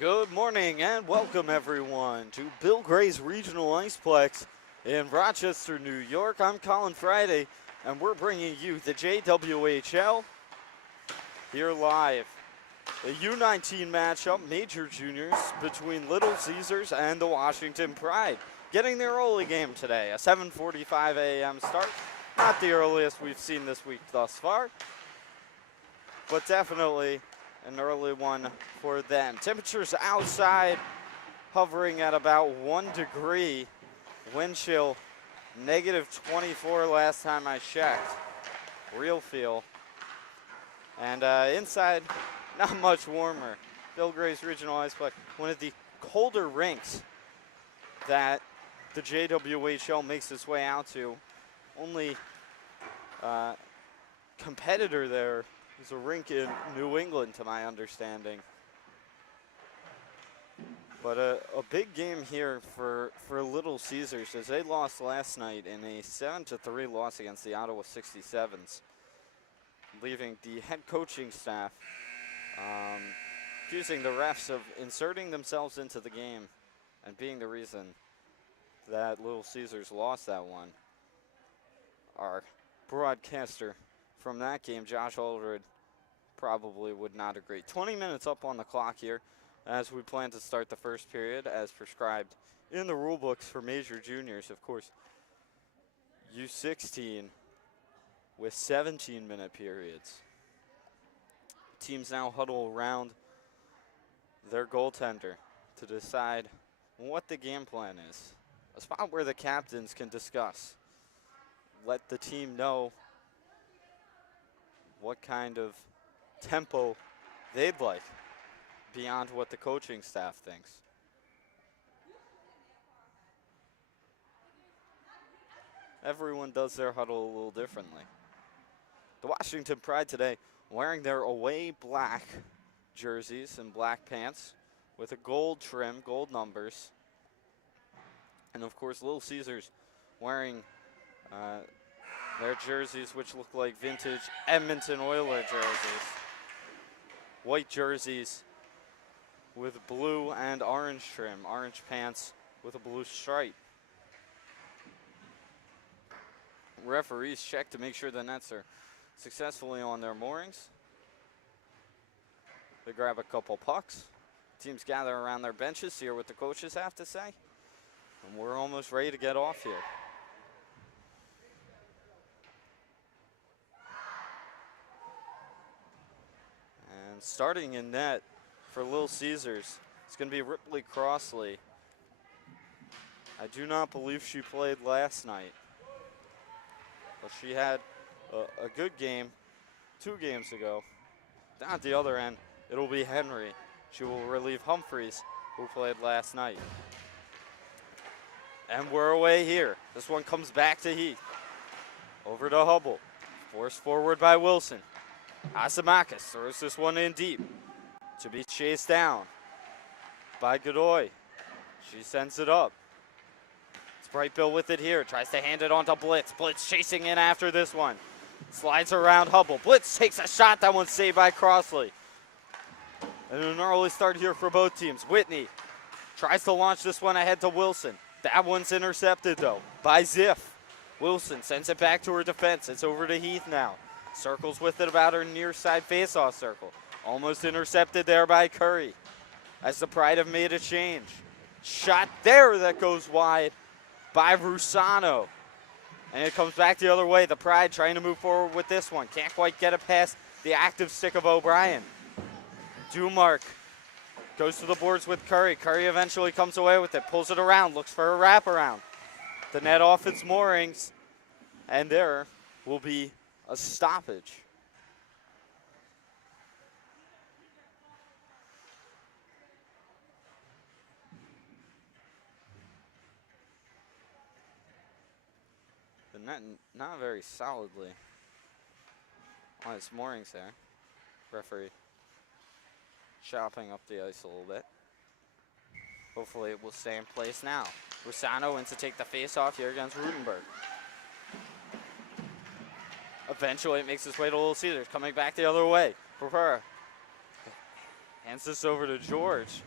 Good morning and welcome everyone to Bill Gray's Regional Iceplex in Rochester, New York. I'm Colin Friday and we're bringing you the JWHL here live. A U-19 matchup, major juniors, between Little Caesars and the Washington Pride. Getting their early game today, a 7:45 a.m. start. Not the earliest we've seen this week thus far, but definitely an early one for them. Temperatures outside hovering at about 1 degree. Wind chill -24 last time I checked. Real feel. And inside, not much warmer. Bill Gray's Regional Iceplex, one of the colder rinks that the JWHL makes its way out to. Only competitor there is a rink in New England, to my understanding. But a big game here for Little Caesars, as they lost last night in a 7-3 loss against the Ottawa 67s, leaving the head coaching staff accusing the refs of inserting themselves into the game and being the reason that Little Caesars lost that one. Our broadcaster from that game, Josh Aldred, probably would not agree. 20 minutes up on the clock here as we plan to start the first period as prescribed in the rule books for major juniors. Of course, U16 with 17-minute periods. Teams now huddle around their goaltender to decide what the game plan is. A spot where the captains can discuss. Let the team know what kind of tempo they'd like beyond what the coaching staff thinks. Everyone does their huddle a little differently. The Washington Pride today wearing their away black jerseys and black pants with a gold trim, gold numbers. And of course, Little Caesars wearing their jerseys, which look like vintage Edmonton Oilers jerseys. White jerseys with blue and orange trim, orange pants with a blue stripe. Referees check to make sure the nets are successfully on their moorings. They grab a couple pucks. Teams gather around their benches to hear what the coaches have to say. And we're almost ready to get off here. And starting in net for Little Caesars, it's going to be Ripley Crossley. I do not believe she played last night. But she had a good game 2 games ago. Down at the other end, it'll be Henry. She will relieve Humphreys, who played last night. And we're away here. This one comes back to Heath. Over to Hubble. Forced forward by Wilson. Asimakis throws this one in deep to be chased down by Godoy. She sends it up. It's Brightbill with it here. Tries to hand it on to Blitz. Blitz chasing in after this one. Slides around Hubble. Blitz takes a shot. That one's saved by Crossley. And an early start here for both teams. Whitney tries to launch this one ahead to Wilson. That one's intercepted, though, by Ziff. Wilson sends it back to her defense. It's over to Heath now. Circles with it about her near side faceoff circle. Almost intercepted there by Curry as the Pride have made a change. Shot there that goes wide by Rusano. And it comes back the other way. The Pride trying to move forward with this one. Can't quite get it past the active stick of O'Brien. Dumark goes to the boards with Curry. Curry eventually comes away with it. Pulls it around. Looks for a wraparound. The net off its moorings. And there will be a stoppage. The net not very solidly on its moorings there. Referee chopping up the ice a little bit. Hopefully it will stay in place now. Rusano in to take the face off here against Rutenberg. Eventually it makes its way to Little Caesars, coming back the other way. Prepara hands this over to George.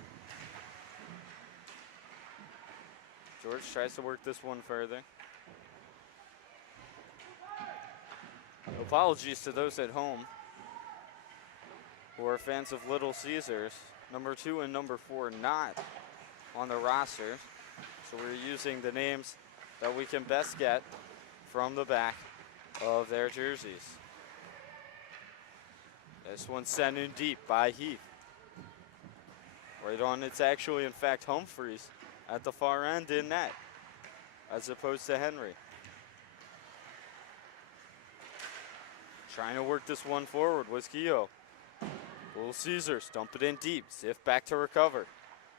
George tries to work this one further. Apologies to those at home who are fans of Little Caesars. Number 2 and number 4 not on the roster. So we're using the names that we can best get from the back of their jerseys. This one's sent in deep by Heath. Right on, it's actually, in fact, Humphreys at the far end in net, as opposed to Henry. Trying to work this one forward was Kehoe. Little Caesars dump it in deep. Ziff back to recover.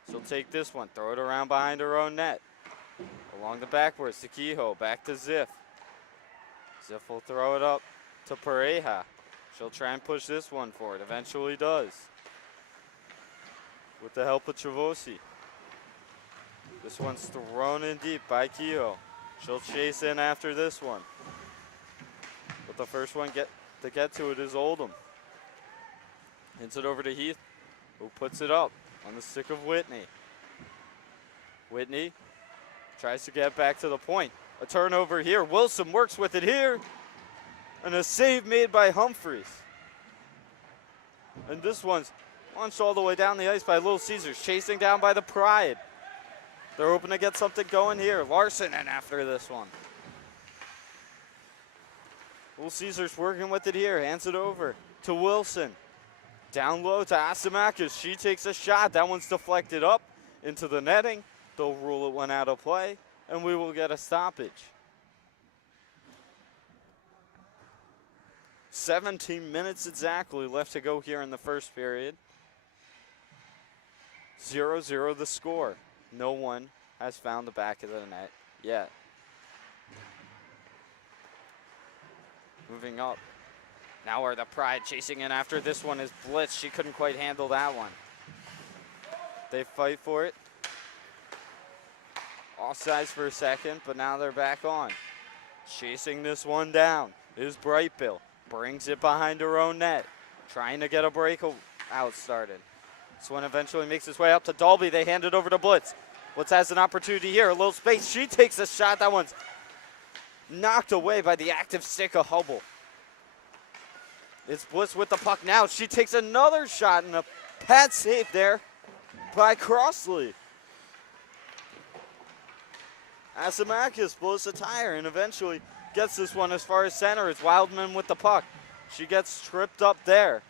She'll take this one, throw it around behind her own net. Along the backboards to Kehoe, back to Ziff. Ziff will throw it up to Pareja. She'll try and push this one forward, eventually does. With the help of Travosi. This one's thrown in deep by Kehoe. She'll chase in after this one. But the first one to get to it is Oldham. Hints it over to Heath, who puts it up on the stick of Whitney. Whitney tries to get back to the point. A turnover here. Wilson works with it here. And a save made by Humphreys. And this one's launched all the way down the ice by Little Caesars, chasing down by the Pride. They're hoping to get something going here. Larson in after this one. Little Caesars working with it here. Hands it over to Wilson. Down low to Asimakis. She takes a shot. That one's deflected up into the netting. They'll rule it went out of play, and we will get a stoppage. 17 minutes exactly left to go here in the first period. 0-0 the score. No one has found the back of the net yet. Moving up. Now are the Pride chasing in after this one is Blitz. She couldn't quite handle that one. They fight for it. Offsides for a second, but now they're back on. Chasing this one down is Brightbill. Brings it behind her own net. Trying to get a break out started. This one eventually makes its way up to Dalby. They hand it over to Blitz. Blitz has an opportunity here. A little space. She takes a shot. That one's knocked away by the active stick of Hubble. It's Blitz with the puck now. She takes another shot and a pad save there by Crossley. Asimakis blows the tire and eventually gets this one as far as center. It's Wildman with the puck. She gets tripped up there.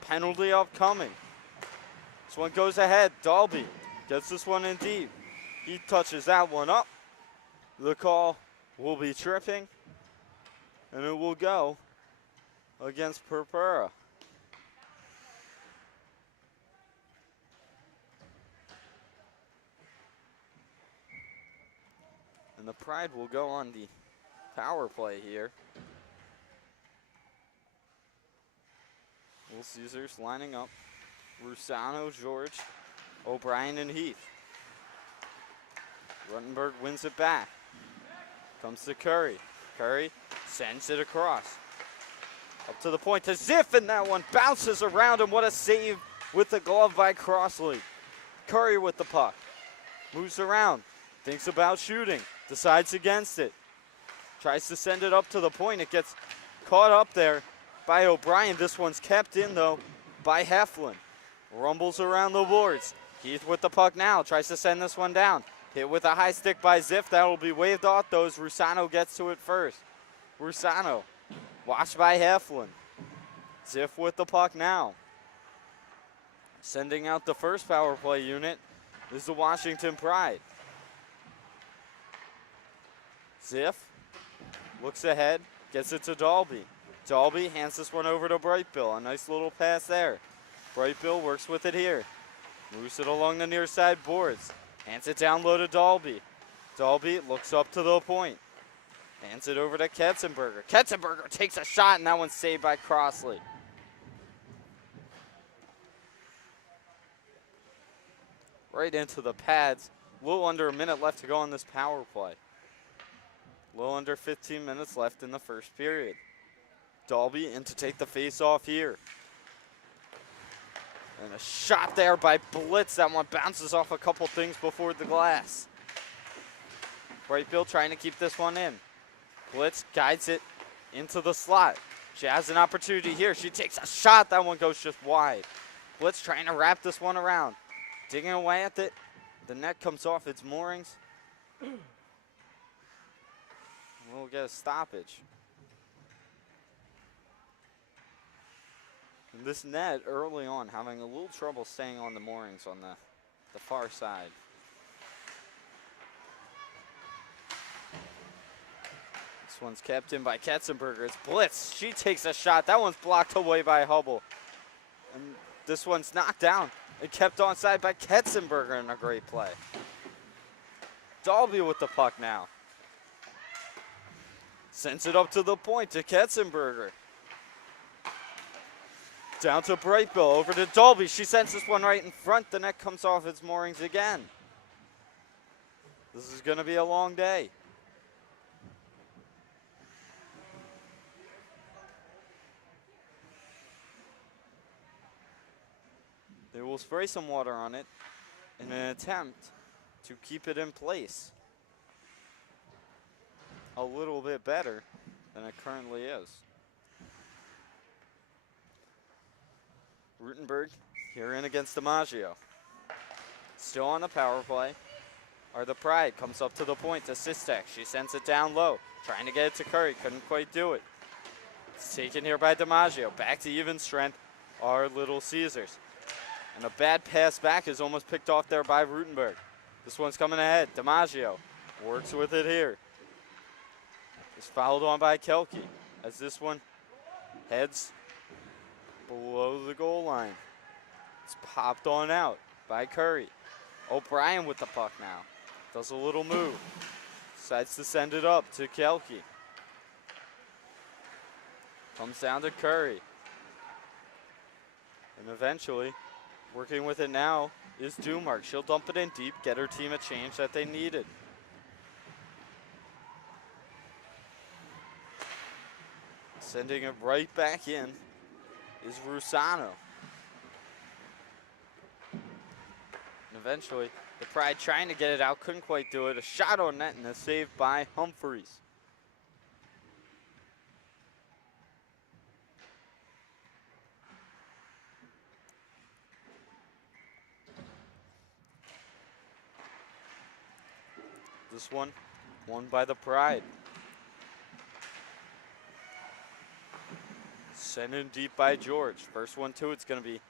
Penalty upcoming. This one goes ahead. Dalby gets this one in deep. He touches that one up. The call will be tripping, and it will go against Purpura. And the Pride will go on the power play here. Little Caesars lining up. Rusano, George, O'Brien, and Heath. Ruttenberg wins it back. Comes to Curry. Curry sends it across. Up to the point to Ziff, and that one bounces around, and what a save with the glove by Crossley. Curry with the puck. Moves around. Thinks about shooting. Decides against it. Tries to send it up to the point. It gets caught up there by O'Brien. This one's kept in, though, by Heflin. Rumbles around the boards. Heath with the puck now. Tries to send this one down. Hit with a high stick by Ziff. That will be waved off, though, as Rusano gets to it first. Rusano, watched by Heflin. Ziff with the puck now. Sending out the first power play unit is the Washington Pride. Ziff looks ahead, gets it to Dalby. Dalby hands this one over to Brightbill. A nice little pass there. Brightbill works with it here. Moves it along the near side boards. Hands it down low to Dalby. Dalby looks up to the point. Hands it over to Ketzenberger. Ketzenberger takes a shot, and that one's saved by Crossley. Right into the pads. A little under a minute left to go on this power play. A little under 15 minutes left in the first period. Dalby in to take the face off here. And a shot there by Blitz. That one bounces off a couple things before the glass. Brightbill trying to keep this one in. Blitz guides it into the slot. She has an opportunity here. She takes a shot. That one goes just wide. Blitz trying to wrap this one around. Digging away at it. The net comes off its moorings. We'll get a stoppage. And this net early on having a little trouble staying on the moorings on the far side. This one's kept in by Ketzenberger. It's Blitz. She takes a shot. That one's blocked away by Hubble. And this one's knocked down. It kept onside by Ketzenberger in a great play. Dalby with the puck now. Sends it up to the point to Ketzenberger. Down to Brightbill, over to Dalby. She sends this one right in front. The net comes off its moorings again. This is going to be a long day. They will spray some water on it in an attempt to keep it in place a little bit better than it currently is. Rutenberg here in against DiMaggio. Still on the power play. Are the Pride comes up to the point to Sistek. She sends it down low, trying to get it to Curry. Couldn't quite do it. It's taken here by DiMaggio. Back to even strength are Little Caesars. And a bad pass back is almost picked off there by Rutenberg. This one's coming ahead. DiMaggio works with it here. It's fouled on by Kelke as this one heads below the goal line. It's popped on out by Curry. O'Brien with the puck now. Does a little move. Decides to send it up to Kelke. Comes down to Curry. And eventually, working with it now is Dumark. She'll dump it in deep, get her team a change that they needed. Sending it right back in is Rusano. And eventually, the Pride trying to get it out, couldn't quite do it. A shot on net and a save by Humphreys. This one won by the Pride. Sent in deep by George. First one too, it's going to be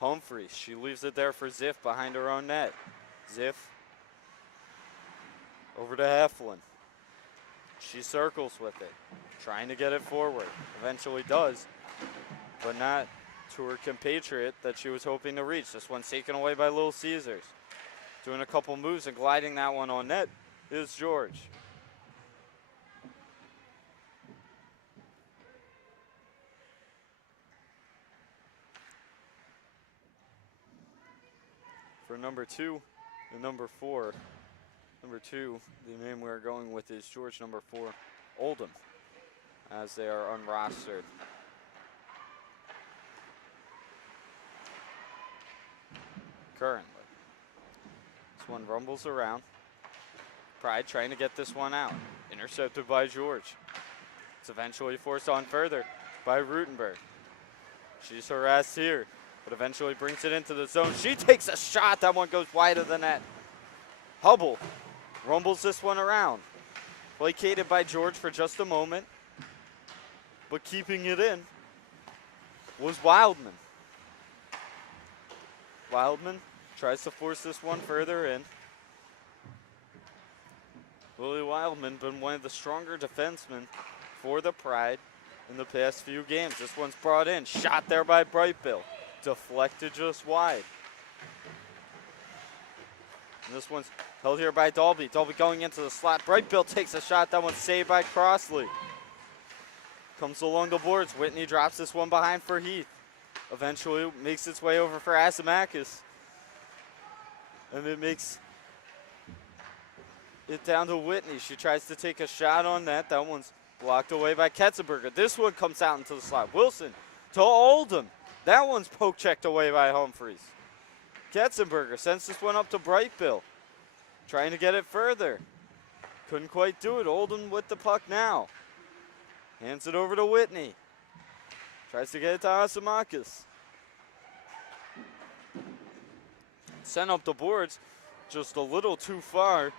Humphreys. She leaves it there for Ziff behind her own net. Ziff over to Heflin. She circles with it, trying to get it forward. Eventually does, but not to her compatriot that she was hoping to reach. This one's taken away by Little Caesars. Doing a couple moves and gliding that one on net is George. For number 2 and number 4. Number 2, the name we're going with is George. Number 4, Oldham, as they are unrostered. Currently. This one rumbles around. Pride trying to get this one out. Intercepted by George. It's eventually forced on further by Rutenberg. She's harassed here, but eventually brings it into the zone. She takes a shot. That one goes wide of the net. Hubble rumbles this one around. Placated by George for just a moment, but keeping it in was Wildman. Wildman tries to force this one further in. Willie Wildman been one of the stronger defensemen for the Pride in the past few games. This one's brought in. Shot there by Brightbill. Deflected just wide. And this one's held here by Dalby. Dalby going into the slot. Brightbill takes a shot. That one's saved by Crossley. Comes along the boards. Whitney drops this one behind for Heath. Eventually makes its way over for Asimakis. And it makes it down to Whitney. She tries to take a shot on that. That one's blocked away by Ketzenberger. This one comes out into the slot. Wilson to Oldham. That one's poke checked away by Humphreys. Ketzenberger sends this one up to Brightbill. Trying to get it further. Couldn't quite do it. Oldham with the puck now. Hands it over to Whitney. Tries to get it to Asimakis. Sent up the boards just a little too far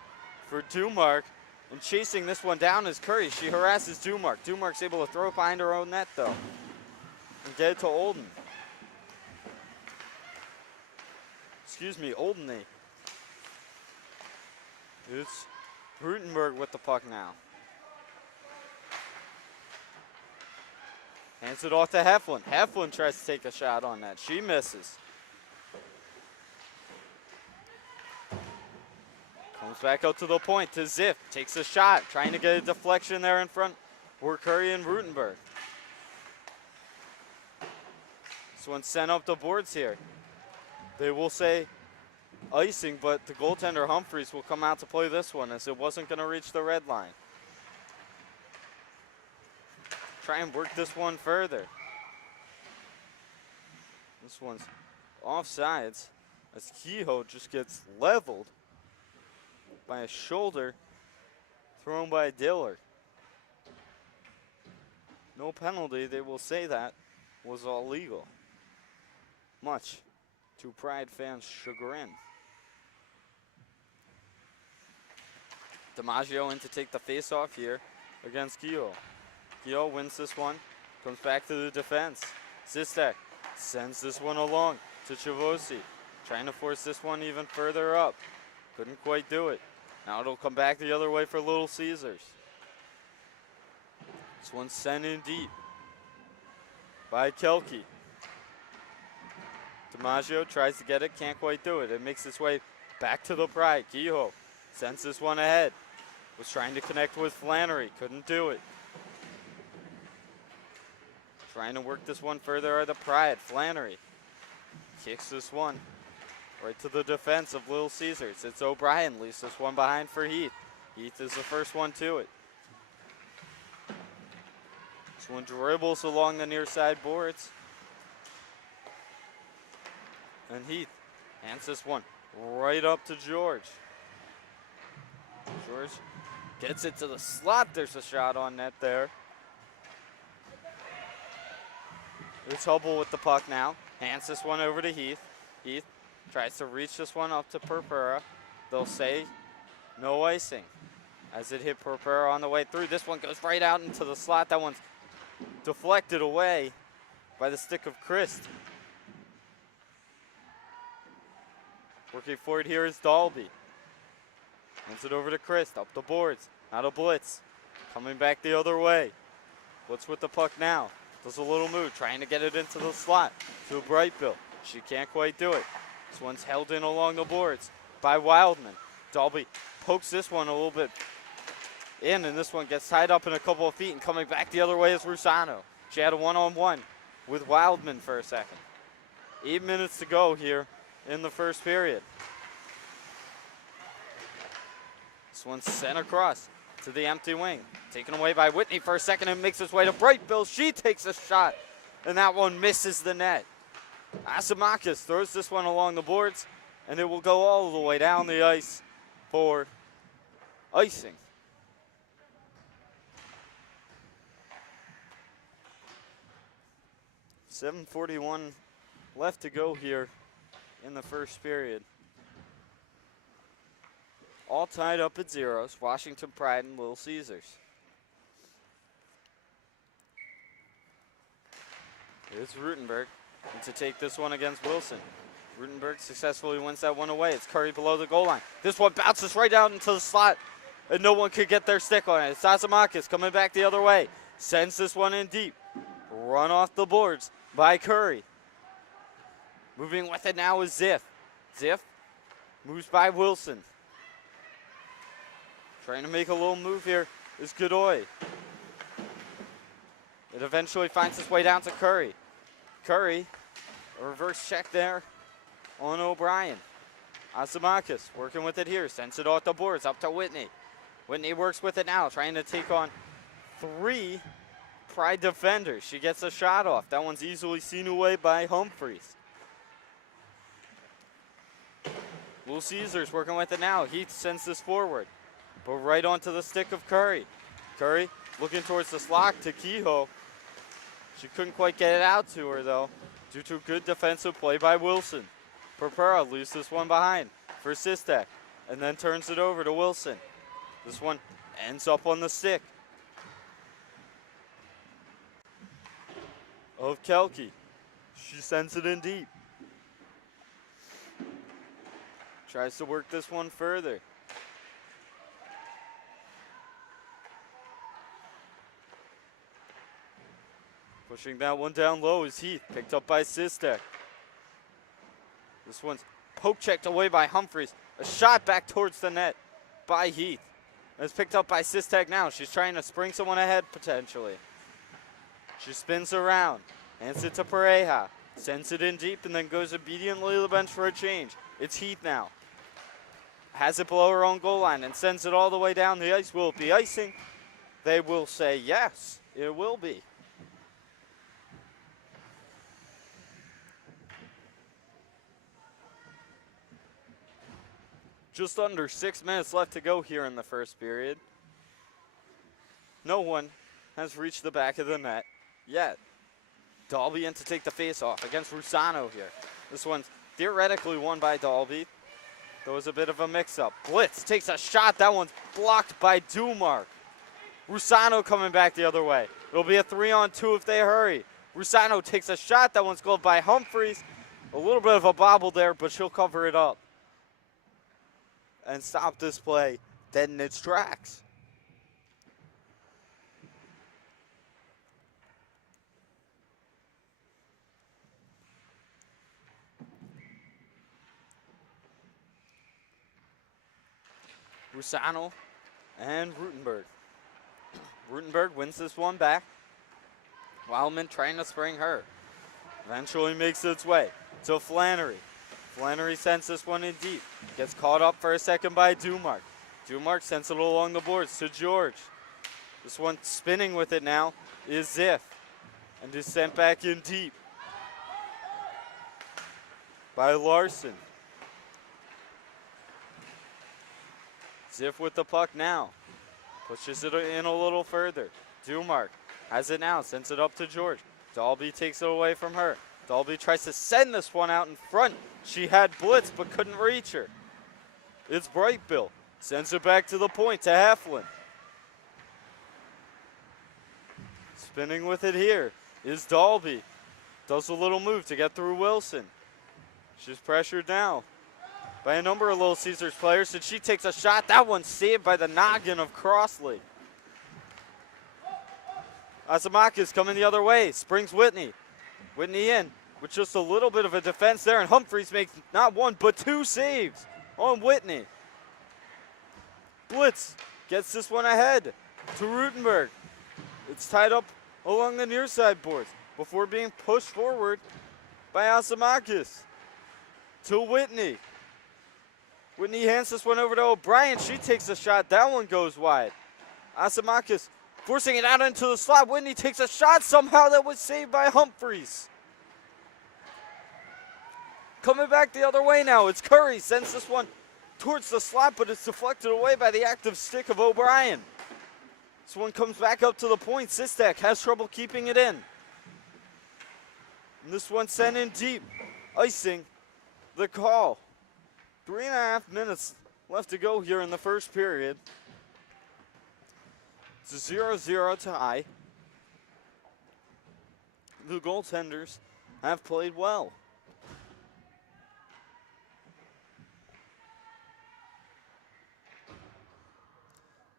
for Dumark. And chasing this one down is Curry. She harasses Dumark. Dumark's able to throw it behind her own net, though, and get it to Oldham. Excuse me, Oldeney. It's Rutenberg with the puck now. Hands it off to Heflin. Heflin tries to take a shot on that. She misses. Comes back out to the point to Ziff. Takes a shot. Trying to get a deflection there in front for Curry and Rutenberg. This one's sent up the boards here. They will say icing, but the goaltender Humphreys will come out to play this one as it wasn't going to reach the red line. Try and work this one further. This one's offsides as Kehoe just gets leveled by a shoulder thrown by Diller. No penalty, they will say that was all legal. Much to Pride fans' chagrin. DiMaggio in to take the face-off here against Kehoe. Kehoe wins this one, comes back to the defense. Zistek sends this one along to Chavosi, trying to force this one even further up. Couldn't quite do it. Now it'll come back the other way for Little Caesars. This one's sent in deep by Kelke. DiMaggio tries to get it, can't quite do it. It makes its way back to the Pride. Kehoe sends this one ahead. Was trying to connect with Flannery, couldn't do it. Trying to work this one further are the Pride. Flannery kicks this one right to the defense of Little Caesars. It's O'Brien, leaves this one behind for Heath. Heath is the first one to it. This one dribbles along the near side boards. And Heath hands this one right up to George. George gets it to the slot. There's a shot on net there. It's Hubble with the puck now. Hands this one over to Heath. Heath tries to reach this one up to Purpura. They'll say no icing as it hit Purpura on the way through. This one goes right out into the slot. That one's deflected away by the stick of Christ. Working forward here is Dalby. Hands it over to Christ, up the boards. Not a blitz. Coming back the other way. Blitz with the puck now. Does a little move, trying to get it into the slot to Brightbill. She can't quite do it. This one's held in along the boards by Wildman. Dalby pokes this one a little bit in, and this one gets tied up in a couple of feet, and coming back the other way is Rusano. She had a one-on-one with Wildman for a second. 8 minutes to go here in the first period. This one's sent across to the empty wing. Taken away by Whitney for a second and makes its way to Brightbill. She takes a shot, and that one misses the net. Asimakis throws this one along the boards, and it will go all the way down the ice for icing. .741 left to go here in the first period. All tied up at zeros. Washington Pride and Little Caesars. Here's Rutenberg to take this one against Wilson. Rutenberg successfully wins that one away. It's Curry below the goal line. This one bounces right out into the slot, and no one could get their stick on it. It's Asimakis coming back the other way. Sends this one in deep. Run off the boards by Curry. Moving with it now is Ziff. Ziff moves by Wilson. Trying to make a little move here is Godoy. It eventually finds its way down to Curry. Curry, a reverse check there on O'Brien. Asimakis working with it here. Sends it off the boards up to Whitney. Whitney works with it now, trying to take on 3 Pride defenders. She gets a shot off. That one's easily seen away by Humphreys. Little Caesars working with it now. Heath sends this forward. but right onto the stick of Curry. Curry looking towards the slot to Kehoe. She couldn't quite get it out to her, though, due to good defensive play by Wilson. Purpura leaves this one behind for Sistek, and then turns it over to Wilson. This one ends up on the stick of Kelke. She sends it in deep. Tries to work this one further. Pushing that one down low is Heath, picked up by Sistek. This one's poke checked away by Humphreys. A shot back towards the net by Heath. It's picked up by Sistek now. She's trying to spring someone ahead potentially. She spins around, hands it to Pareja, sends it in deep, and then goes obediently to the bench for a change. It's Heath now. Has it below her own goal line and sends it all the way down the ice. Will it be icing? They will say yes, it will be. Just under 6 minutes left to go here in the first period. No one has reached the back of the net yet. Dalby in to take the face-off against Rusano here. This one's theoretically won by Dalby. There was a bit of a mix-up. Blitz takes a shot. That one's blocked by Dumark. Rusano coming back the other way. It'll be a 3-on-2 if they hurry. Rusano takes a shot. That one's gloved by Humphreys. A little bit of a bobble there, but she'll cover it up and stop this play dead in its tracks. Rusano and Rutenberg. Rutenberg wins this one back. Wildman trying to spring her. Eventually makes its way to Flannery. Flannery sends this one in deep. Gets caught up for a second by Dumark. Dumark sends it along the boards to George. This one spinning with it now is Ziff. And is sent back in deep by Larson. Ziff with the puck now. Pushes it in a little further. Dumark has it now. Sends it up to George. Dalby takes it away from her. Dalby tries to send this one out in front. She had blitz but couldn't reach her. It's Brightbill. Sends it back to the point to Heflin. Spinning with it here is Dalby. Does a little move to get through Wilson. She's pressured now by a number of Little Caesars players, and she takes a shot. That one's saved by the noggin of Crossley. Azamakis coming the other way. Springs Whitney. Whitney in with just a little bit of a defense there, and Humphreys makes not one but two saves on Whitney. Blitz gets this one ahead to Rutenberg. It's tied up along the near side boards before being pushed forward by Azamakis to Whitney. Whitney hands this one over to O'Brien. She takes a shot. That one goes wide. Azamakis forcing it out into the slot. Whitney takes a shot. Somehow that was saved by Humphreys. Coming back the other way now. It's Curry. Sends this one towards the slot, but it's deflected away by the active stick of O'Brien. This one comes back up to the point. Sistek has trouble keeping it in. And this one sent in deep. Icing the call. 3.5 minutes left to go here in the first period. It's a 0-0 tie. The goaltenders have played well.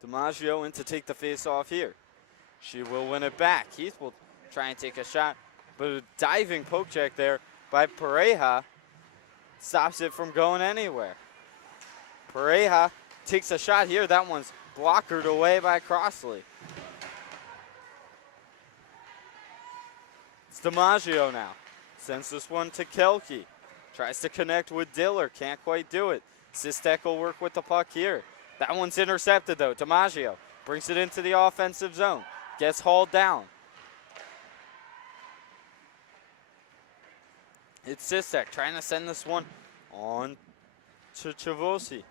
DiMaggio in to take the face off here. She will win it back. Heath will try and take a shot, but a diving poke check there by Pareja stops it from going anywhere. Pareja takes a shot here. That one's blockered away by Crossley. It's DiMaggio now. Sends this one to Kelke. Tries to connect with Diller. Can't quite do it. Sistek will work with the puck here. That one's intercepted, though. DiMaggio brings it into the offensive zone. Gets hauled down. It's Sistek trying to send this one on to Chavosi.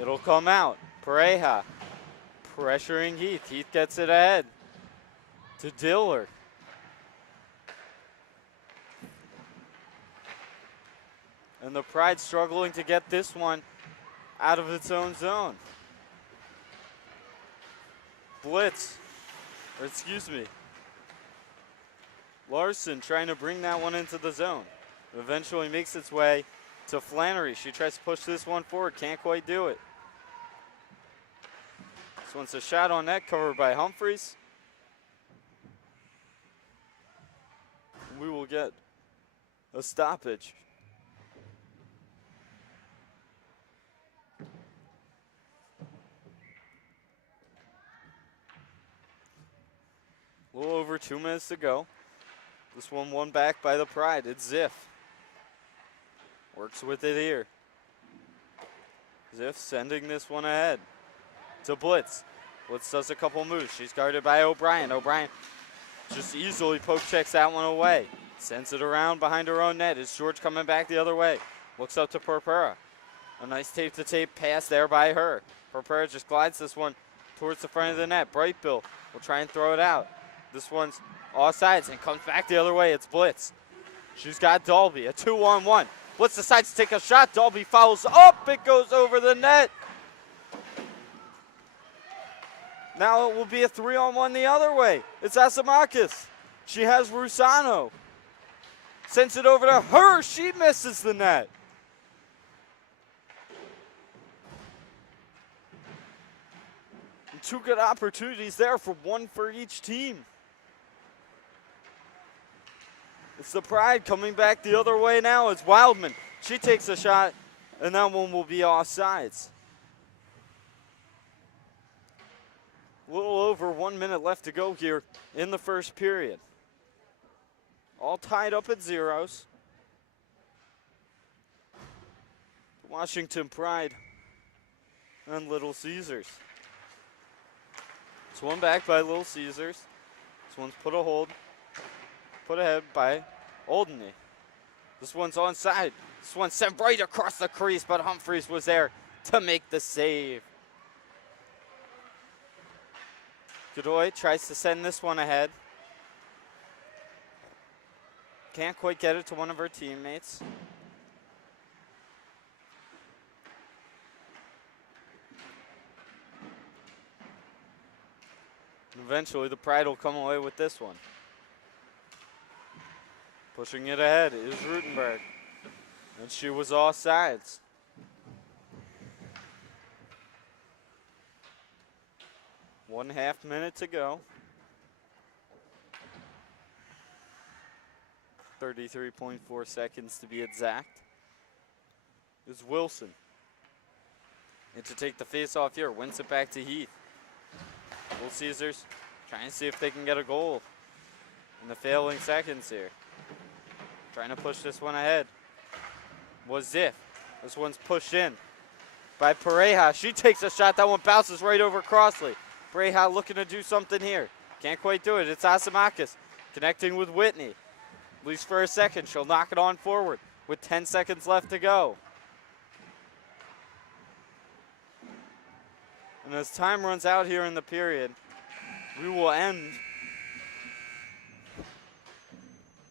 It'll come out. Pareja pressuring Heath. Heath gets it ahead to Diller. And the Pride struggling to get this one out of its own zone. Blitz, or excuse me, Larson trying to bring that one into the zone. Eventually makes its way to Flannery. She tries to push this one forward, can't quite do it. This one's a shot on net, covered by Humphreys. We will get a stoppage. A little over 2 minutes to go. This one won back by the Pride. It's Ziff. Works with it here. Ziff sending this one ahead to Blitz. Blitz does a couple moves. She's guarded by O'Brien. O'Brien just easily poke checks that one away. Sends it around behind her own net. Is George coming back the other way? Looks up to Purpura. A nice tape-to-tape pass there by her. Purpura just glides this one towards the front of the net. Brightbill will try and throw it out. This one's offsides and comes back the other way. It's Blitz. She's got Dalby, a 2-on-1. Blitz decides to take a shot. Dalby fouls up. It goes over the net. Now it will be a 3-on-1 the other way. It's Asimakis. She has Rusano. Sends it over to her. She misses the net. And two good opportunities there for one for each team. It's the Pride coming back the other way now. It's Wildman. She takes a shot, and that one will be offsides. A little over 1 minute left to go here in the first period. All tied up at zeros. Washington Pride and Little Caesars. This one back by Little Caesars. This one's put ahead by Oldney. This one's onside. This one sent right across the crease, but Humphreys was there to make the save. Godoy tries to send this one ahead. Can't quite get it to one of her teammates. Eventually, the Pride will come away with this one. Pushing it ahead is Rutenberg. And she was offsides. 1.5 minutes to go. 33.4 seconds to be exact. Is Wilson. And to take the face off here, wins it back to Heath. Little Caesars trying to see if they can get a goal in the failing seconds here. Trying to push this one ahead was Ziff. This one's pushed in by Pareja. She takes a shot. That one bounces right over Crossley. Pareja looking to do something here. Can't quite do it. It's Asimakis connecting with Whitney. At least for a second. She'll knock it on forward with 10 seconds left to go. And as time runs out here in the period, we will end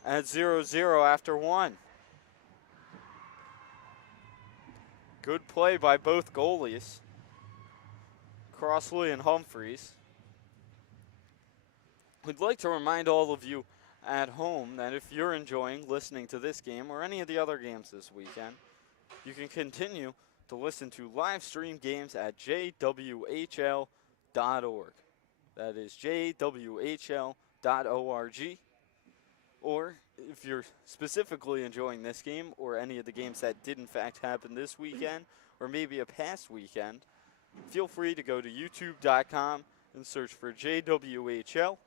at 0-0 after one. Good play by both goalies, Crossley and Humphreys. We'd like to remind all of you at home that if you're enjoying listening to this game or any of the other games this weekend, you can continue to listen to live stream games at JWHL.org. That is JWHL.org. Or if you're specifically enjoying this game or any of the games that did in fact happen this weekend or maybe a past weekend, feel free to go to youtube.com and search for JWHL.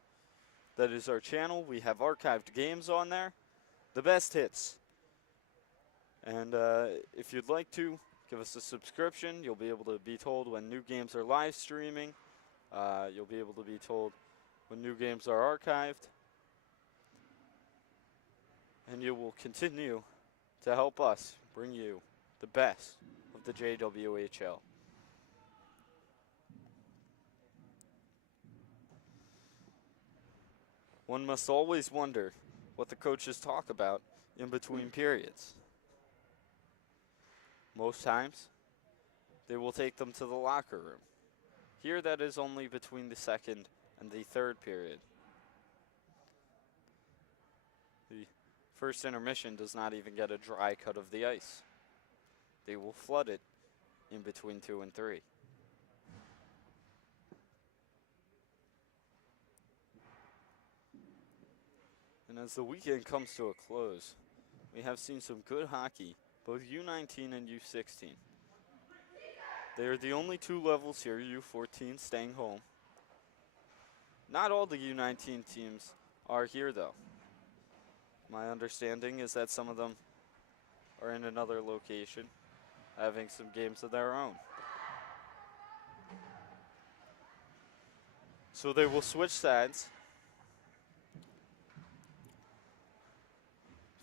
That is our channel. We have archived games on there, the best hits. And if you'd like to, give us a subscription. You'll be able to be told when new games are live streaming. You'll be able to be told when new games are archived. And you will continue to help us bring you the best of the JWHL. One must always wonder what the coaches talk about in between periods. Most times, they will take them to the locker room. Here, that is only between the second and the third period. The first intermission does not even get a dry cut of the ice. They will flood it in between 2 and 3. And as the weekend comes to a close, we have seen some good hockey, both U-19 and U-16. They are the only two levels here, U-14 staying home. Not all the U-19 teams are here, though. My understanding is that some of them are in another location, having some games of their own. So they will switch sides.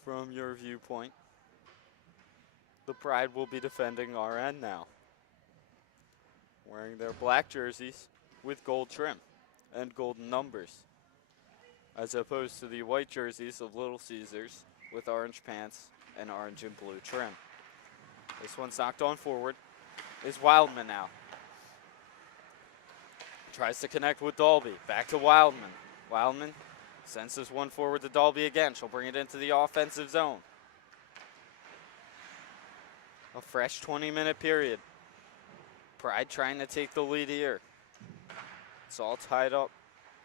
From your viewpoint, the Pride will be defending our end now, wearing their black jerseys with gold trim and golden numbers, as opposed to the white jerseys of Little Caesars with orange pants and orange and blue trim. This one's knocked on forward. Is Wildman now. Tries to connect with Dalby. Back to Wildman. Wildman sends this one forward to Dalby again. She'll bring it into the offensive zone. A fresh 20-minute period. Pride trying to take the lead here. It's all tied up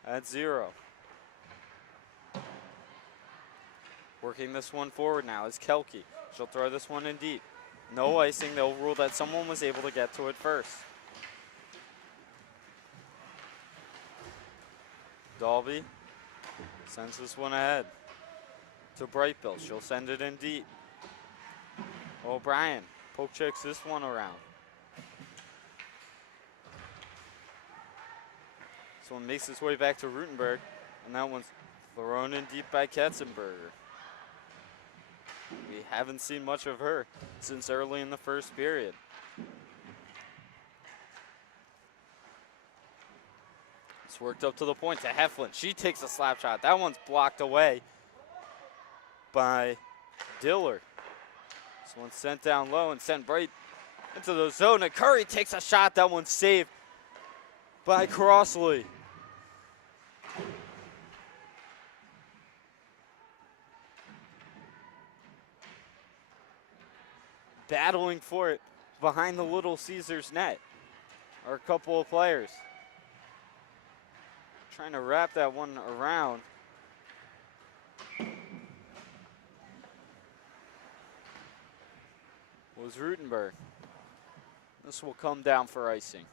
at 0. Working this one forward now is Kelke. She'll throw this one in deep. No icing. They'll rule that someone was able to get to it first. Dalby sends this one ahead to Brightbill. She'll send it in deep. O'Brien poke checks this one around. This one makes its way back to Rutenberg, and that one's thrown in deep by Ketzenberger. We haven't seen much of her since early in the first period. It's worked up to the point to Heflin. She takes a slap shot. That one's blocked away by Diller. This one's sent down low and sent right into the zone. And Curry takes a shot. That one's saved by Crossley. Battling for it behind the Little Caesars net are a couple of players. Trying to wrap that one around. Was Rutenberg. This will come down for icing.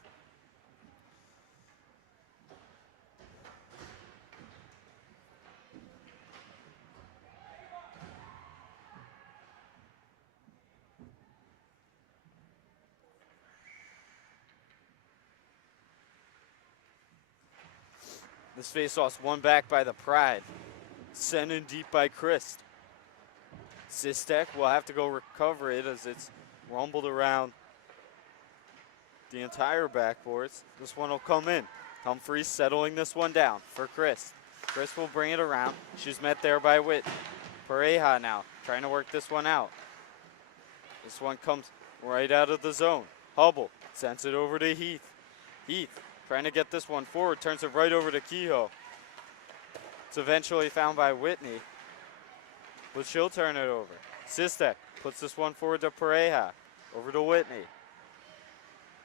This faceoff's won back by the Pride. Sent in deep by Christ. Sistek will have to go recover it as it's rumbled around the entire backboards. This one will come in. Humphreys settling this one down for Chris. Chris will bring it around. She's met there by Witt. Pareja now trying to work this one out. This one comes right out of the zone. Hubble sends it over to Heath. Heath trying to get this one forward, turns it right over to Kehoe. It's eventually found by Whitney, but she'll turn it over. Sistek puts this one forward to Pareja, over to Whitney.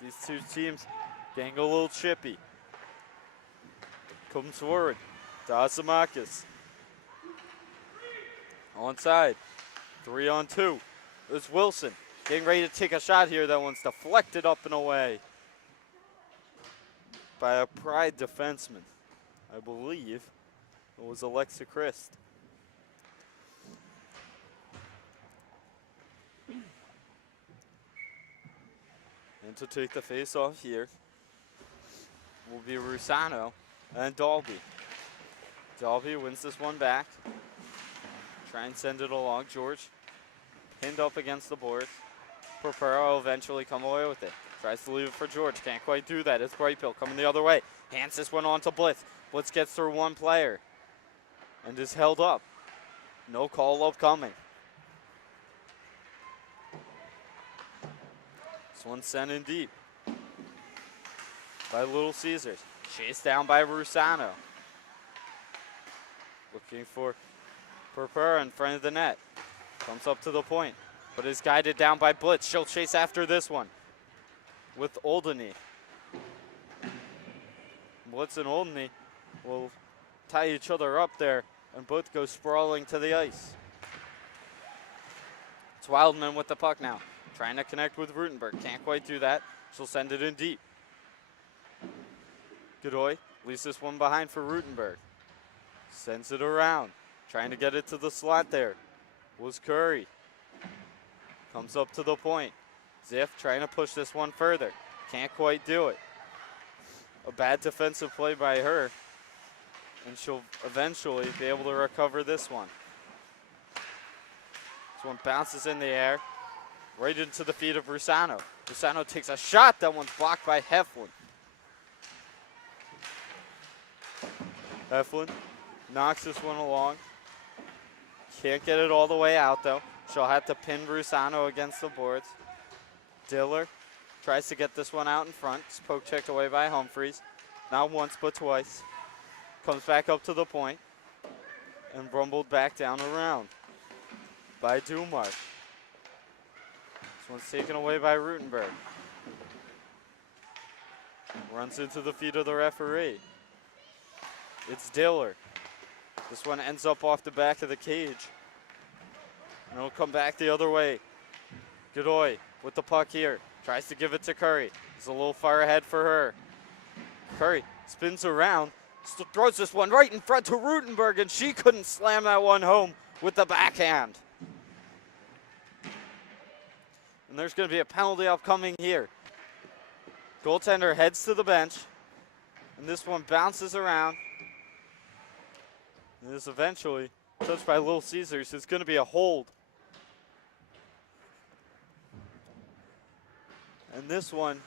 These two teams getting a little chippy. Comes forward to Asimakis. Onside, 3-on-2. It's Wilson getting ready to take a shot here. That one's deflected up and away by a Pride defenseman. I believe it was Alexa Christ. And to take the face off here will be Rusano and Dalby. Dalby wins this one back. Try and send it along. George pinned up against the boards. Propera will eventually come away with it. Tries to leave it for George. Can't quite do that. It's Brightbill coming the other way. Hands this one on to Blitz. Blitz gets through one player. and is held up. No call upcoming. This one's sent in deep by Little Caesars. Chased down by Rusano. Looking for Purpura in front of the net. Comes up to the point, but is guided down by Blitz. She'll chase after this one with Oldeny. Blitz and Oldeny will tie each other up there, and both go sprawling to the ice. It's Wildman with the puck now, trying to connect with Rutenberg. Can't quite do that. She'll send it in deep. Godoy leaves this one behind for Rutenberg. Sends it around, trying to get it to the slot there. Was Curry. Comes up to the point. Ziff trying to push this one further. Can't quite do it. A bad defensive play by her, and she'll eventually be able to recover this one. This one bounces in the air, right into the feet of Rusano. Rusano takes a shot. That one's blocked by Heflin. Heflin knocks this one along. Can't get it all the way out, though. She'll have to pin Rusano against the boards. Diller tries to get this one out in front. It's poke checked away by Humphreys. Not once, but twice. Comes back up to the point and rumbled back down around by Dumar. This one's taken away by Rutenberg. Runs into the feet of the referee. It's Diller. This one ends up off the back of the cage. And it'll come back the other way. Godoy with the puck here. Tries to give it to Curry. It's a little far ahead for her. Curry spins around. Throws this one right in front to Rutenberg, and she couldn't slam that one home with the backhand. And there's going to be a penalty upcoming here. Goaltender heads to the bench, and this one bounces around. And is eventually touched by Little Caesars. It's going to be a hold. And this one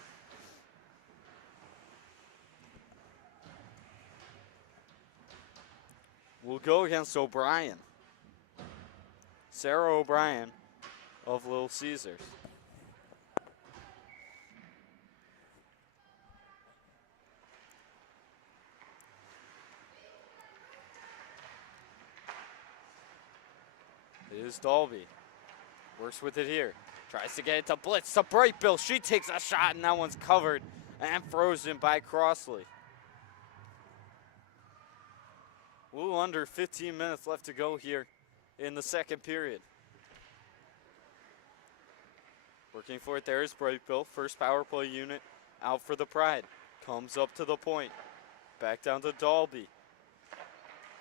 will go against O'Brien. Sarah O'Brien of Little Caesars. It is Dalby. Works with it here. Tries to get it to Blitz. To Brightbill. She takes a shot, and that one's covered and frozen by Crossley. A little under 15 minutes left to go here in the second period. Working for it there is Brightbill. First power play unit out for the Pride. Comes up to the point. Back down to Dalby.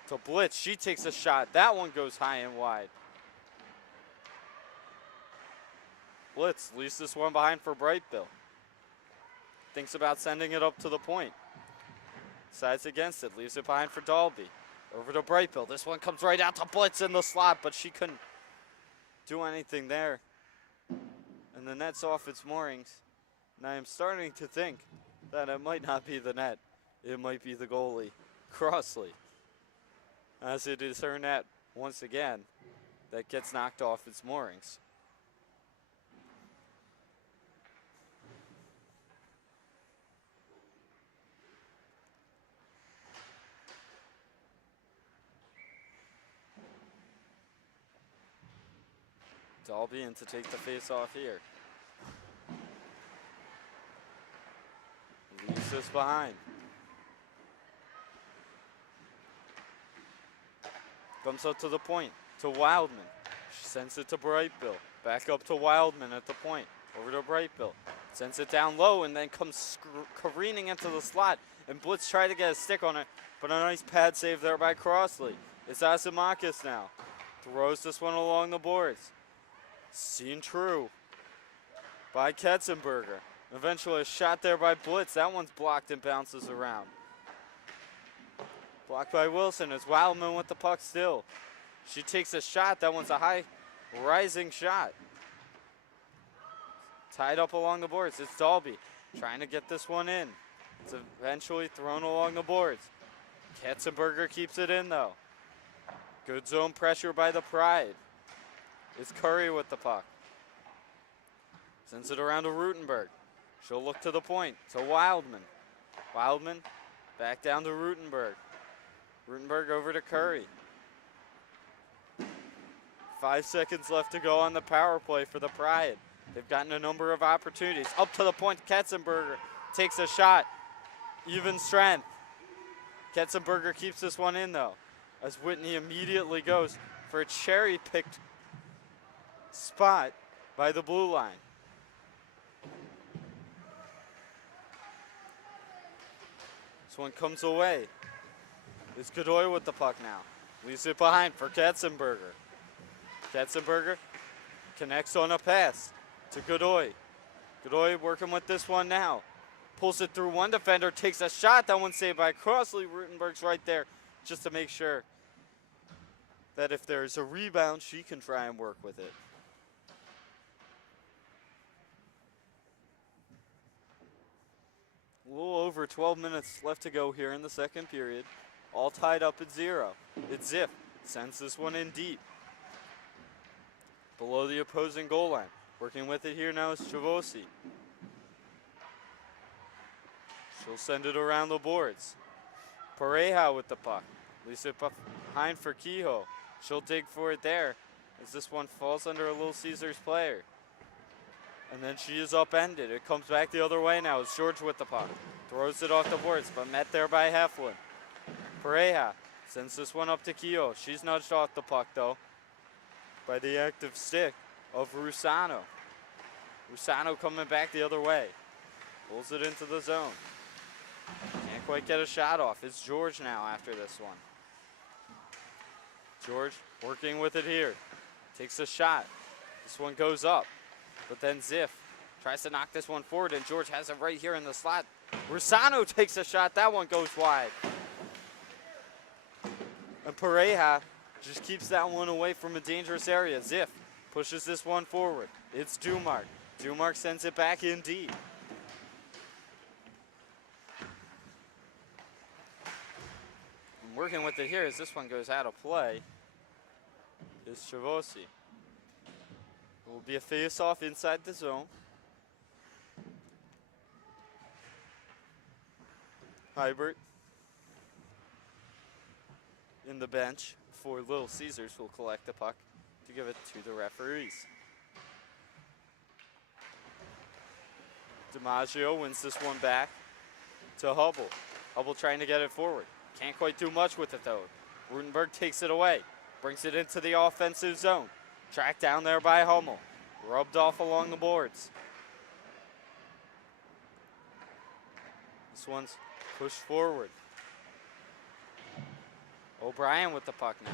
To Blitz. She takes a shot. That one goes high and wide. Blitz leaves this one behind for Brightbill. Thinks about sending it up to the point. Sides against it. Leaves it behind for Dalby. Over to Brightbill. This one comes right out to Blitz in the slot, but she couldn't do anything there. And the net's off its moorings. And I am starting to think that it might not be the net. It might be the goalie, Crossley. As it is her net, once again, that gets knocked off its moorings. Dalby in to take the face off here. Leaves this behind. Comes up to the point to Wildman. She sends it to Brightbill. Back up to Wildman at the point. Over to Brightbill. Sends it down low and then comes careening into the slot. And Blitz tried to get a stick on it, but a nice pad save there by Crossley. It's Asimakis now. Throws this one along the boards. Seen true by Ketzenberger. Eventually a shot there by Blitz. That one's blocked and bounces around. Blocked by Wilson as Wildman with the puck still. She takes a shot. That one's a high rising shot. Tied up along the boards. It's Dalby trying to get this one in. It's eventually thrown along the boards. Ketzenberger keeps it in though. Good zone pressure by the Pride. It's Curry with the puck. Sends it around to Rutenberg. She'll look to the point, to Wildman. Wildman back down to Rutenberg. Rutenberg over to Curry. 5 seconds left to go on the power play for the Pride. They've gotten a number of opportunities. Up to the point, Katzenberger takes a shot. Even strength. Katzenberger keeps this one in though, as Whitney immediately goes for a cherry-picked spot by the blue line. This one comes away. It's Godoy with the puck now. Leaves it behind for Katzenberger. Katzenberger connects on a pass to Godoy. Godoy working with this one now. Pulls it through one defender, takes a shot. That one's saved by Crossley. Rutenberg's right there just to make sure that if there's a rebound, she can try and work with it. A little over 12 minutes left to go here in the second period. All tied up at 0. It's Ziff. Sends this one in deep. Below the opposing goal line. Working with it here now is Chavosi. She'll send it around the boards. Pareja with the puck. Leaves it behind for Kehoe. She'll dig for it there as this one falls under a Little Caesars player. And then she is upended. It comes back the other way now. It's George with the puck. Throws it off the boards, but met there by Heflin. Pareja sends this one up to Kehoe. She's nudged off the puck, though, by the active stick of Rusano. Rusano coming back the other way. Pulls it into the zone. Can't quite get a shot off. It's George now after this one. George working with it here. Takes a shot. This one goes up. But then Ziff tries to knock this one forward, and George has it right here in the slot. Rusano takes a shot. That one goes wide. And Pareja just keeps that one away from a dangerous area. Ziff pushes this one forward. It's Dumark. Dumark sends it back in deep. And working with it here as this one goes out of play is Chavosi. It will be a face-off inside the zone. Hybert in the bench for Little Caesars will collect the puck to give it to the referees. DiMaggio wins this one back to Hubble. Hubble trying to get it forward. Can't quite do much with it though. Rutenberg takes it away. Brings it into the offensive zone. Tracked down there by Hummel. Rubbed off along the boards. This one's pushed forward. O'Brien with the puck now.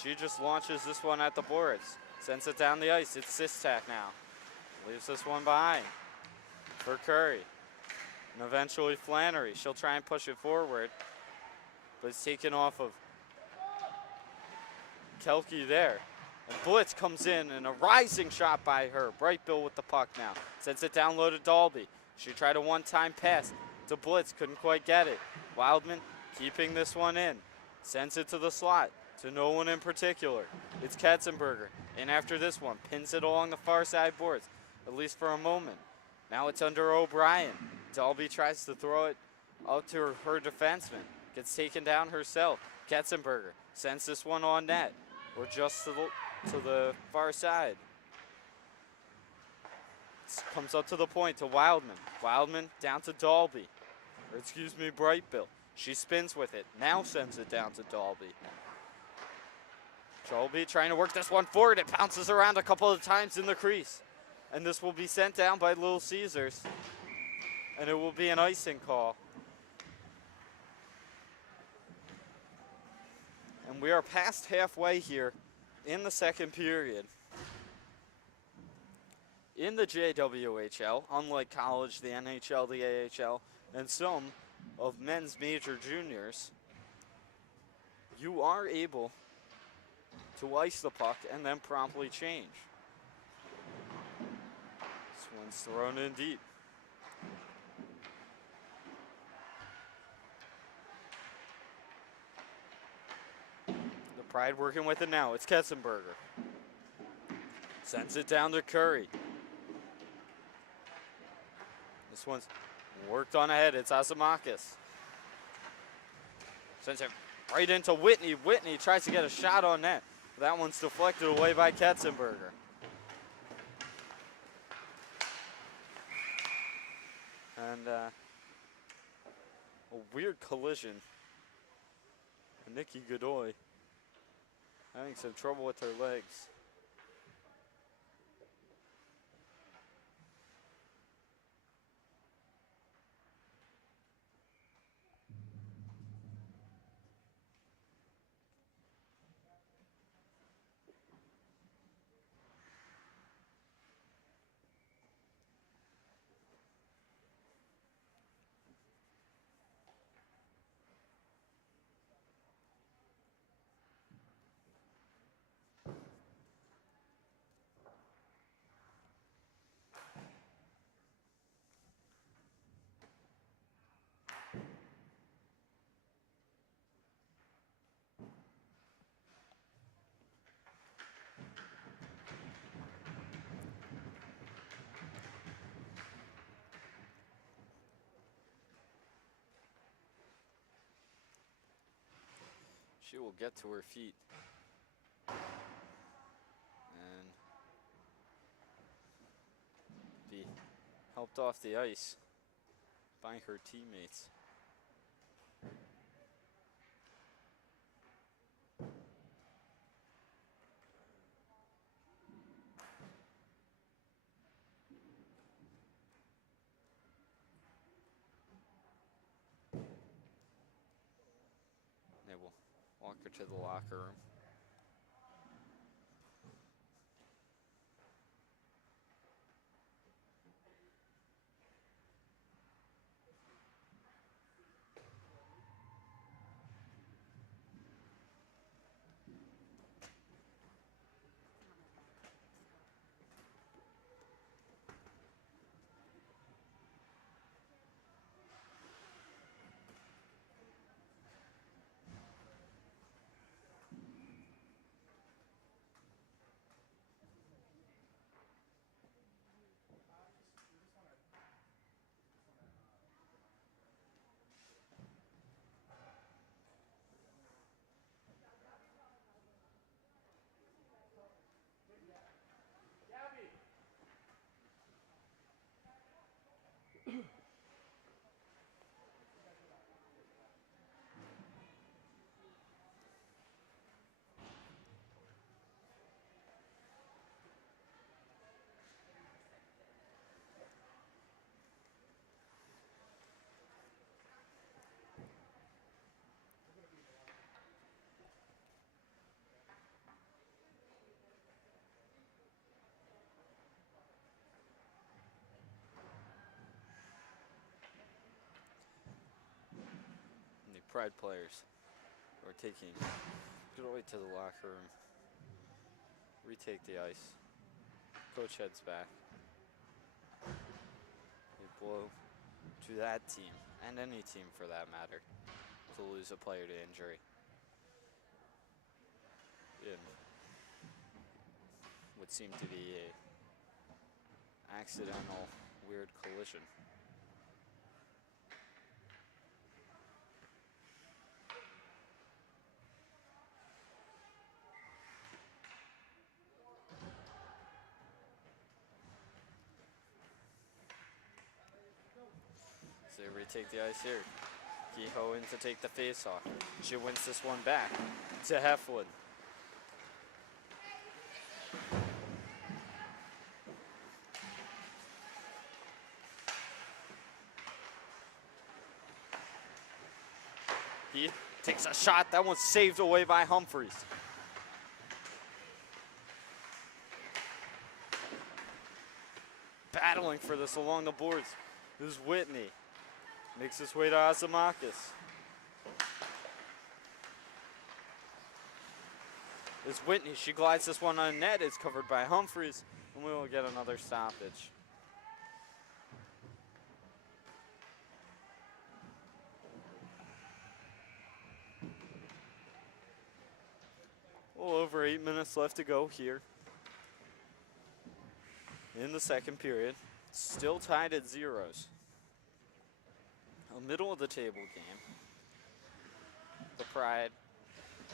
She just launches this one at the boards. Sends it down the ice. It's Sistak now. Leaves this one behind for Curry. And eventually Flannery. She'll try and push it forward. But it's taken off of Kelke there. And Blitz comes in and a rising shot by her. Brightbill with the puck now. Sends it down low to Dalby. She tried a one-time pass to Blitz. Couldn't quite get it. Wildman keeping this one in. Sends it to the slot to no one in particular. It's Katzenberger. And after this one, pins it along the far side boards, at least for a moment. Now it's under O'Brien. Dalby tries to throw it out to her defenseman. Gets taken down herself. Katzenberger sends this one on net. Or just to the far side. Comes up to the point to Wildman. Wildman down to Dalby. Or excuse me, Brightbill. She spins with it. Now sends it down to Dalby. Dalby trying to work this one forward. It bounces around a couple of times in the crease. And this will be sent down by Little Caesars. And it will be an icing call. And we are past halfway here in the second period. In the JWHL, unlike college, the NHL, the AHL, and some of men's major juniors, you are able to ice the puck and then promptly change. This one's thrown in deep. Pride working with it now. It's Ketzenberger. Sends it down to Curry. This one's worked on ahead. It's Asimakis. Sends it right into Whitney. Whitney tries to get a shot on net. That one's deflected away by Ketzenberger. And a weird collision. Nikki Godoy having some trouble with her legs. She will get to her feet and be helped off the ice by her teammates. They will walk her to the locker room. Pride players are taking Godoy to the locker room, retake the ice. Coach heads back. They blow to that team, and any team for that matter, to lose a player to injury. In what seemed to be a accidental, weird collision. So they retake the ice here. Kehoe in to take the face-off. She wins this one back to Heflin. He takes a shot. That one's saved away by Humphreys. Battling for this along the boards. This is Whitney. Makes his way to Asimakis. This is Whitney. She glides this one on net. It's covered by Humphreys. And we will get another stoppage. Well, over 8 minutes left to go here in the second period. Still tied at zeros. A middle of the table game. The Pride,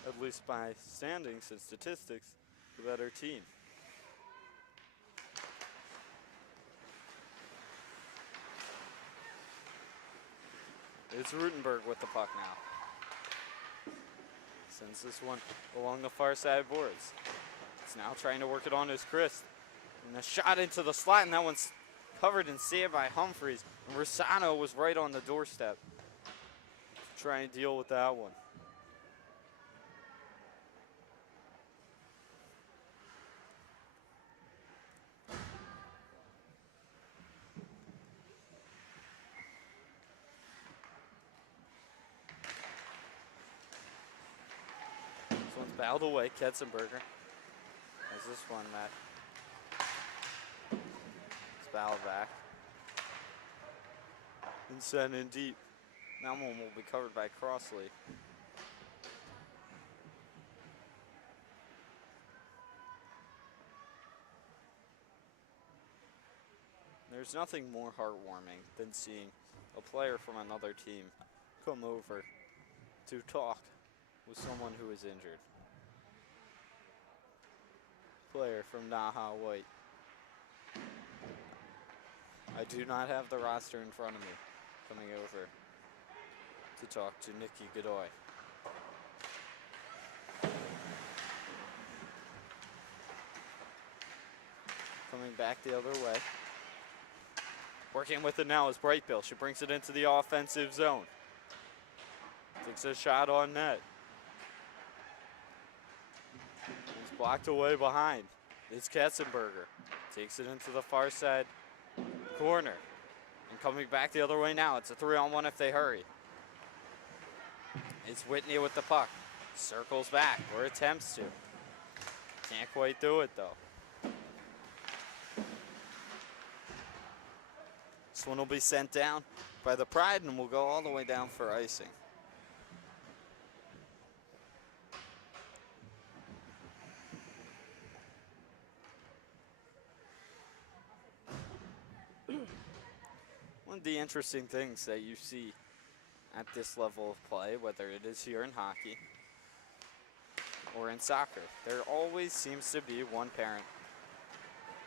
at least by standings and statistics, the better team. It's Rutenberg with the puck now. Sends this one along the far side boards. He's now trying to work it on his Chris. And a shot into the slot, and that one's covered and saved by Humphreys. And Rosano was right on the doorstep. Trying to deal with that one. This one's battled away, Ketzenberger. There's this one, Matt. It's battled back. And sent in deep. That one will be covered by Crossley. There's nothing more heartwarming than seeing a player from another team come over to talk with someone who is injured. Player from Naha White. I do not have the roster in front of me. Coming over to talk to Nikki Godoy. Coming back the other way. Working with it now is Brightbill. She brings it into the offensive zone. Takes a shot on net. He's blocked away behind. It's Katzenberger. Takes it into the far side corner. And coming back the other way now. It's a 3-on-1 if they hurry. It's Whitney with the puck. Circles back, or attempts to. Can't quite do it though. This one will be sent down by the Pride and will go all the way down for icing. One of the interesting things that you see at this level of play, whether it is here in hockey or in soccer, there always seems to be one parent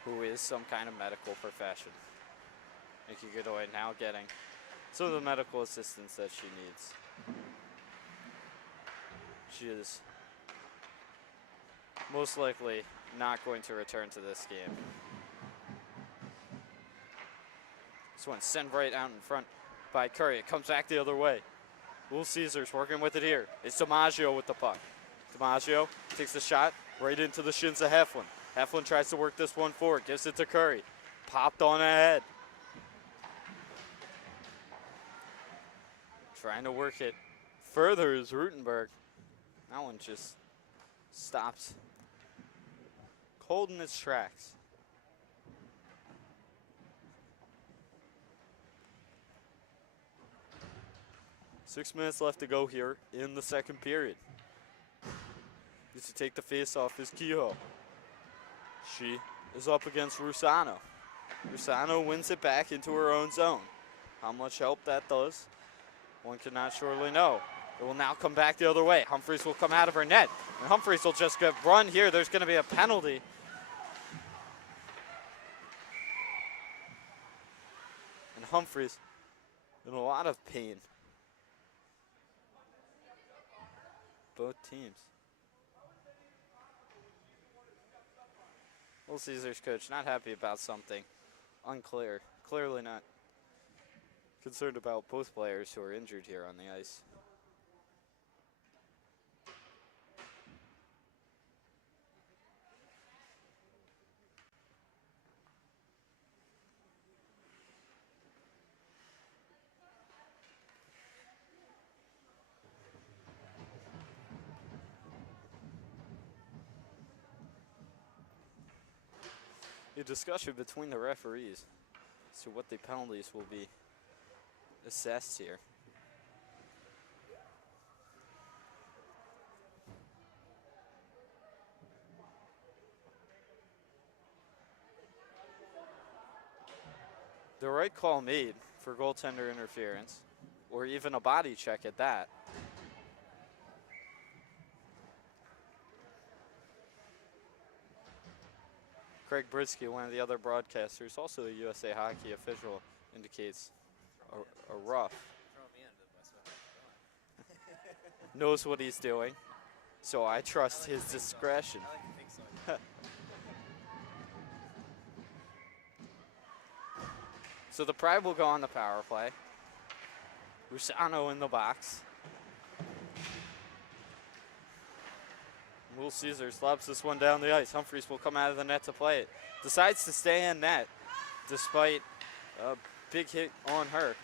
who is some kind of medical profession. Nikki Godoy now getting some of the medical assistance that she needs. She is most likely not going to return to this game. This one's sent right out in front by Curry. It comes back the other way. Will Caesars working with it here. It's DiMaggio with the puck. DiMaggio takes the shot right into the shins of Heflin. Heflin tries to work this one forward. Gives it to Curry. Popped on ahead. Trying to work it further is Rutenberg. That one just stops cold in its tracks. Six minutes left to go here in the second period. Needs to take the face off is Kehoe. She is up against Rusano. Rusano wins it back into her own zone. How much help that does, one cannot surely know. It will now come back the other way. Humphreys will come out of her net. And Humphreys will just get run here. There's going to be a penalty. And Humphreys in a lot of pain. Both teams. Little Caesars coach not happy about something. Unclear. Clearly not concerned about both players who are injured here on the ice. A discussion between the referees as to what the penalties will be assessed here. The right call made for goaltender interference, or even a body check at that. Craig Britsky, one of the other broadcasters, also a USA Hockey official, indicates a rough. Knows what he's doing, so I trust his discretion. So the Pride will go on the power play. Rusano in the box. Will Caesar slaps this one down the ice. Humphreys will come out of the net to play it. Decides to stay in net despite a big hit on her.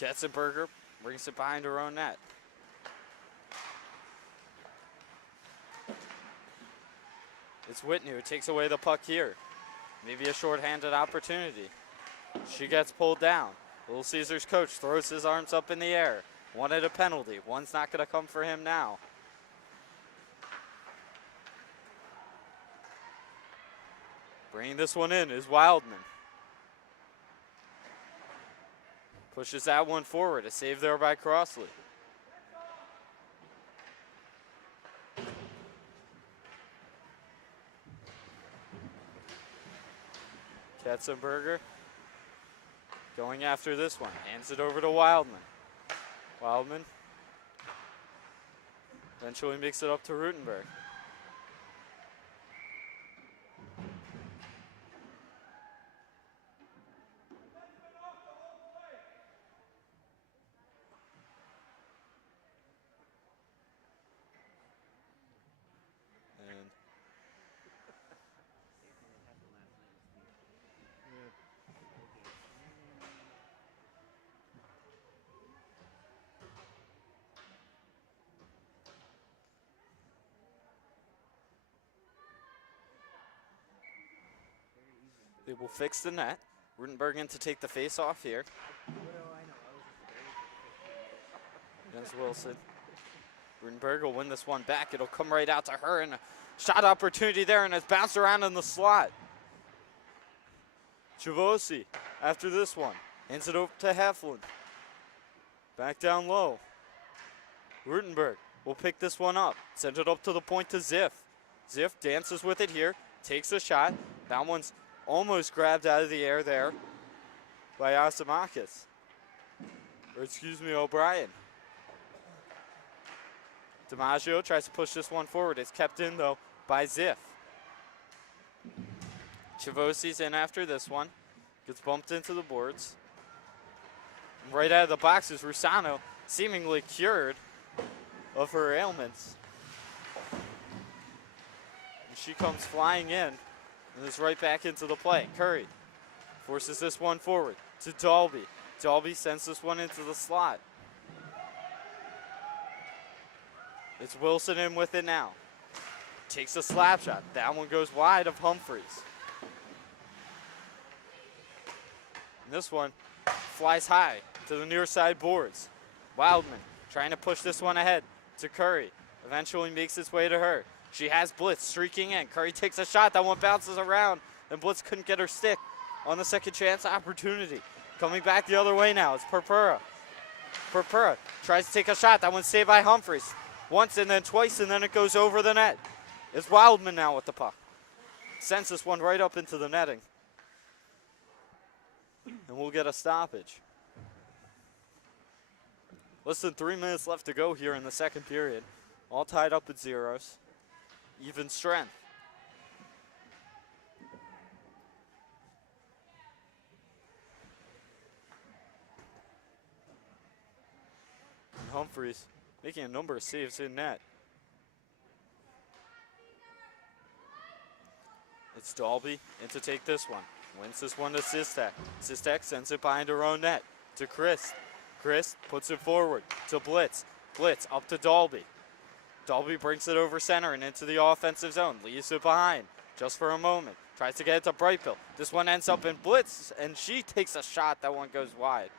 Katzenberger brings it behind her own net. It's Whitney who takes away the puck here. Maybe a shorthanded opportunity. She gets pulled down. Little Caesar's coach throws his arms up in the air. Wanted a penalty. One's not going to come for him now. Bringing this one in is Wildman. Pushes that one forward. A save there by Crossley. Katzenberger going after this one. Hands it over to Wildman. Wildman eventually makes it up to Rutenberg. They will fix the net. Rutenberg in to take the face off here. Against Wilson. Rutenberg will win this one back. It'll come right out to her, and a shot opportunity there, and it's bounced around in the slot. Chavosi after this one. Hands it over to Heflin. Back down low. Rutenberg will pick this one up. Send it up to the point to Ziff. Ziff dances with it here. Takes a shot. That one's almost grabbed out of the air there by Asimakis. Or excuse me, O'Brien. DiMaggio tries to push this one forward. It's kept in, though, by Ziff. Chavosi's in after this one. Gets bumped into the boards. Right out of the box is Rusano, seemingly cured of her ailments. And she comes flying in. And is right back into the play. Curry forces this one forward to Dalby. Dalby sends this one into the slot. It's Wilson in with it now. Takes a slap shot. That one goes wide of Humphreys. And this one flies high to the near side boards. Wildman trying to push this one ahead to Curry. Eventually makes its way to her. She has Blitz streaking in. Curry takes a shot. That one bounces around. And Blitz couldn't get her stick on the second chance opportunity. Coming back the other way now. It's Purpura. Purpura tries to take a shot. That one's saved by Humphreys. Once and then twice, and then it goes over the net. It's Wildman now with the puck. Sends this one right up into the netting. And we'll get a stoppage. Less than 3 minutes left to go here in the second period. All tied up at zeros. Even strength. And Humphreys making a number of saves in net. It's Dalby in to take this one. Wins this one to Sistek. Sistek sends it behind her own net to Chris. Chris puts it forward to Blitz. Blitz up to Dalby. Dalby brings it over center and into the offensive zone. Leaves it behind just for a moment. Tries to get it to Brightbill. This one ends up in Blitz, and she takes a shot. That one goes wide.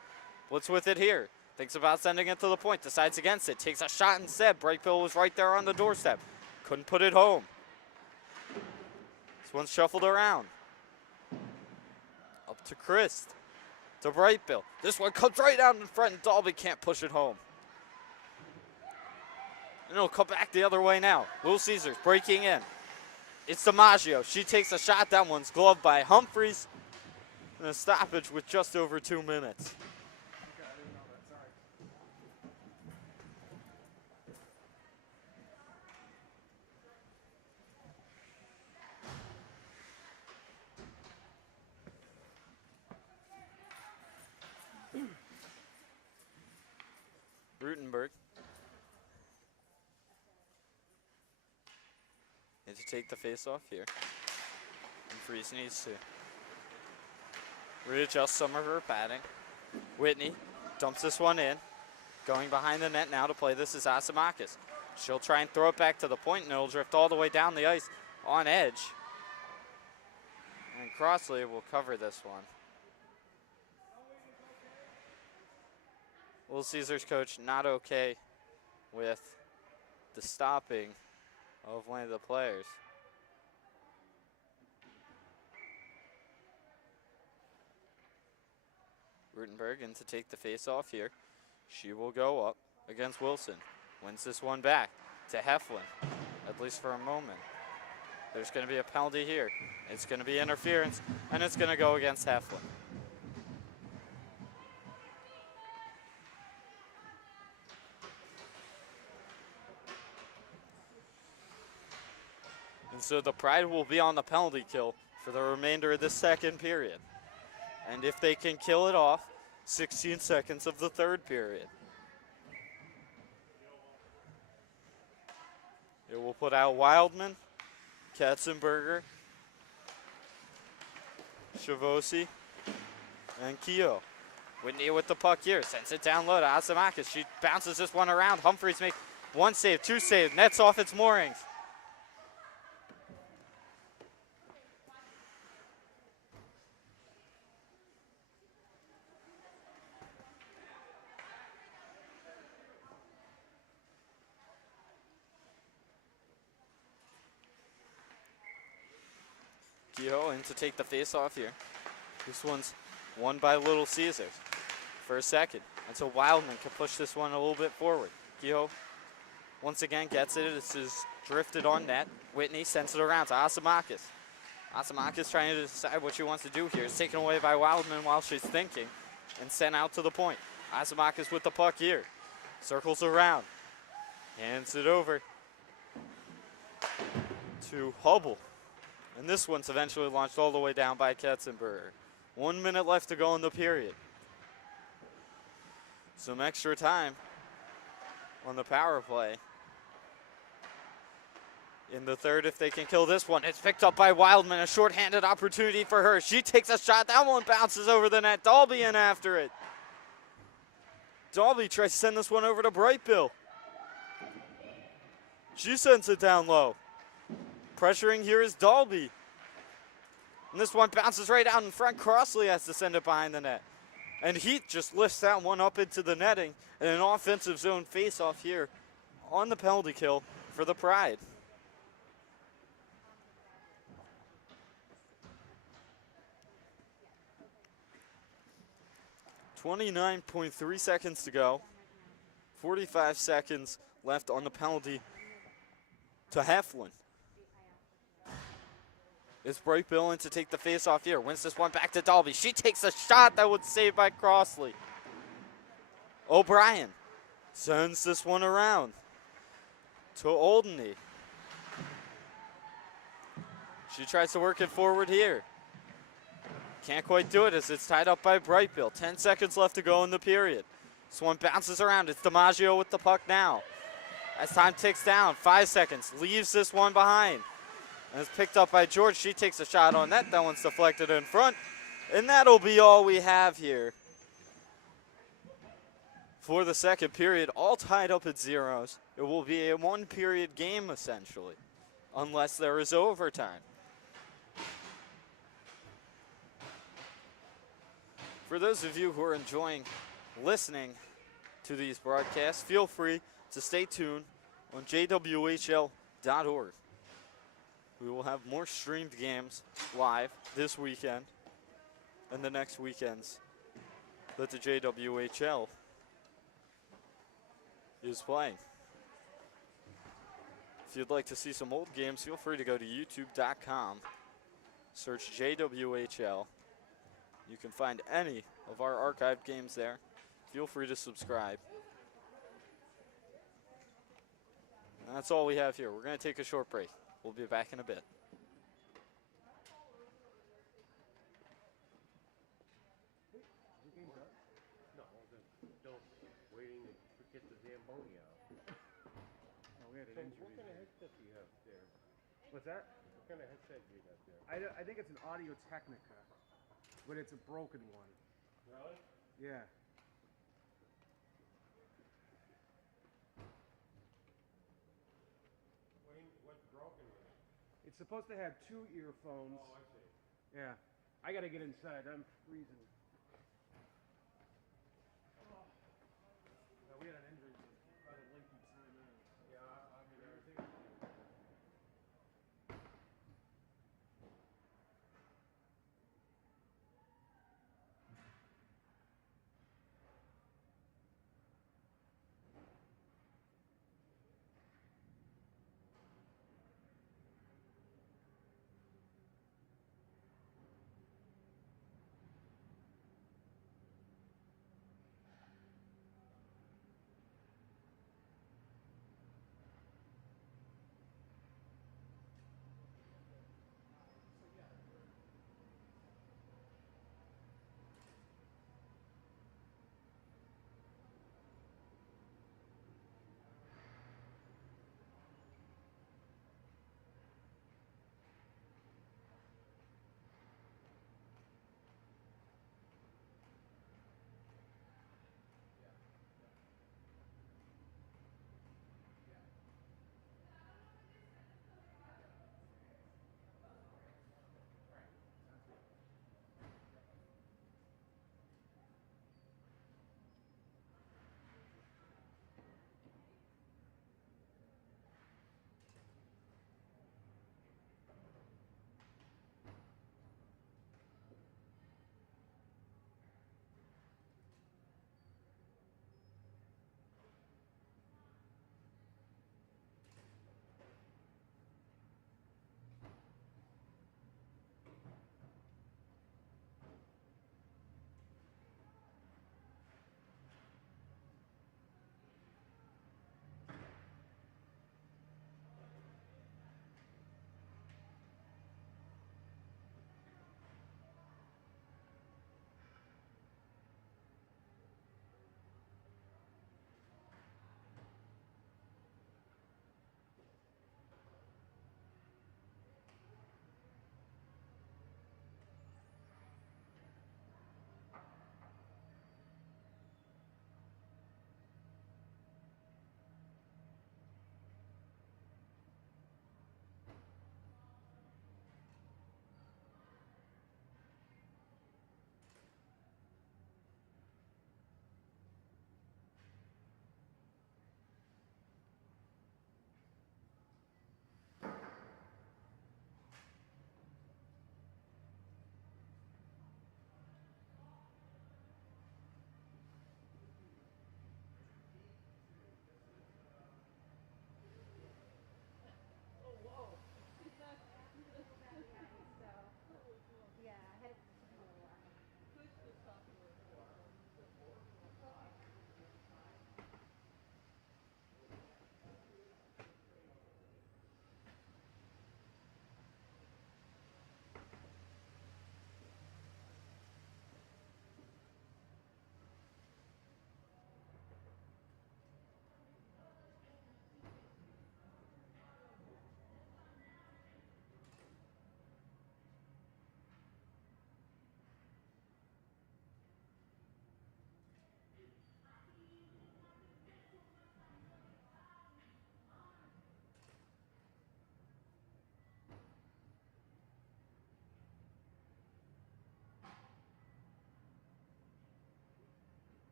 Blitz with it here. Thinks about sending it to the point. Decides against it. Takes a shot instead. Brightbill was right there on the doorstep. Couldn't put it home. This one's shuffled around. Up to Christ. To Brightbill. This one comes right out in front, and Dalby can't push it home. And it'll come back the other way now. Little Caesars breaking in. It's DiMaggio. She takes a shot. That one's gloved by Humphreys. And a stoppage with just over 2 minutes. Rutenberg. Need to take the face off here. And Freeze needs to readjust some of her padding. Whitney dumps this one in. Going behind the net now to play this is Asimakis. She'll try and throw it back to the point, and it'll drift all the way down the ice on edge. And Crossley will cover this one. Little Caesars coach not okay with the stopping of one of the players. Rutenberg in to take the face off here. She will go up against Wilson. Wins this one back to Heflin, at least for a moment. There's going to be a penalty here. It's going to be interference, and it's going to go against Heflin. And so the Pride will be on the penalty kill for the remainder of this second period. And if they can kill it off, 16 seconds of the third period. It will put out Wildman, Katzenberger, Chavosi, and Keogh. Whitney with the puck here, sends it down low to Asimakis. She bounces this one around. Humphreys make one save, two saves, nets off its moorings. Kehoe in to take the face off here. This one's won by Little Caesars for a second. And so Wildman can push this one a little bit forward. Kehoe once again gets it. This is drifted on net. Whitney sends it around to Asimakis. Asimakis trying to decide what she wants to do here. It's taken away by Wildman while she's thinking and sent out to the point. Asimakis with the puck here. Circles around. Hands it over to Hubble. And this one's eventually launched all the way down by Katzenberger. 1 minute left to go in the period. Some extra time on the power play. In the third, if they can kill this one, it's picked up by Wildman. A shorthanded opportunity for her. She takes a shot. That one bounces over the net. Dalby in after it. Dalby tries to send this one over to Brightbill. She sends it down low. Pressuring here is Dalby. And this one bounces right out in front. Crossley has to send it behind the net. And Heath just lifts that one up into the netting. And an offensive zone face-off here on the penalty kill for the Pride. .3 seconds to go. 45 seconds left on the penalty to Heflin. It's Brightbill in to take the face off here. Wins this one back to Dalby. She takes a shot that was saved by Crossley. O'Brien sends this one around to Oldeney. She tries to work it forward here. Can't quite do it as it's tied up by Brightbill. 10 seconds left to go in the period. This one bounces around. It's DiMaggio with the puck now. As time ticks down, 5 seconds. Leaves this one behind. And it's picked up by George. She takes a shot on that. That one's deflected in front. And that'll be all we have here for the second period. All tied up at zeros. It will be a one-period game, essentially, unless there is overtime. For those of you who are enjoying listening to these broadcasts, feel free to stay tuned on JWHL.org. We will have more streamed games live this weekend and the next weekends that the JWHL is playing. If you'd like to see some old games, feel free to go to youtube.com, search JWHL. You can find any of our archived games there. Feel free to subscribe. And that's all we have here. We're going to take a short break. We'll be back in a bit. No, don't waiting to get the Zamboni out. Oh, we had an injury. What kind of headset do you have there? What's that? What kind of headset do you got there? I think it's an Audio Technica, but it's a broken one. Really? Yeah. What's broken with it? It's supposed to have 2 earphones. Oh, I see. Yeah. I gotta get inside. I'm freezing. No, we had an injury. About a lengthy time out. Yeah, I mean, everything.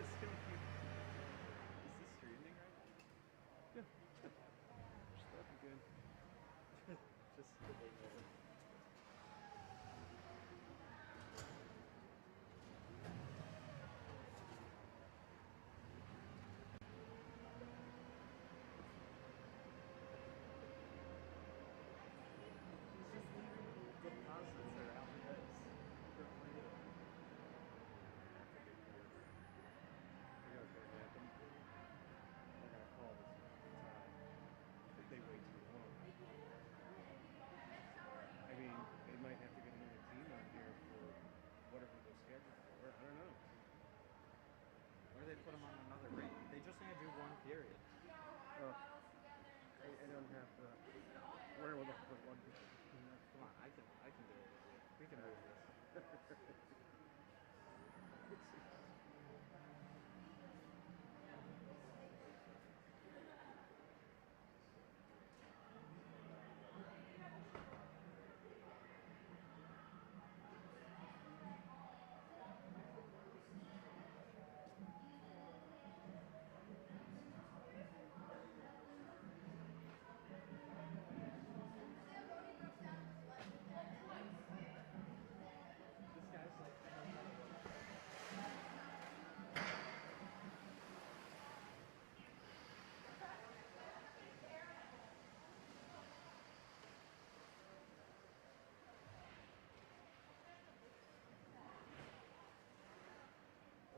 this streaming right now? Yeah. That'd be good. Just skipping over. Deposits are out in this. Don't worry about it. That's a big deal. You know what's gonna happen? They're gonna call this tie. If they wait too long. I mean, they might have to get another team on here for whatever they're scheduled for. I don't know. Or they put them on another rink. They just need to do one period. Oh, I don't have the wherewithal for one. Come on, I can do it with you. We can move this. This guy's like, I know how to work it.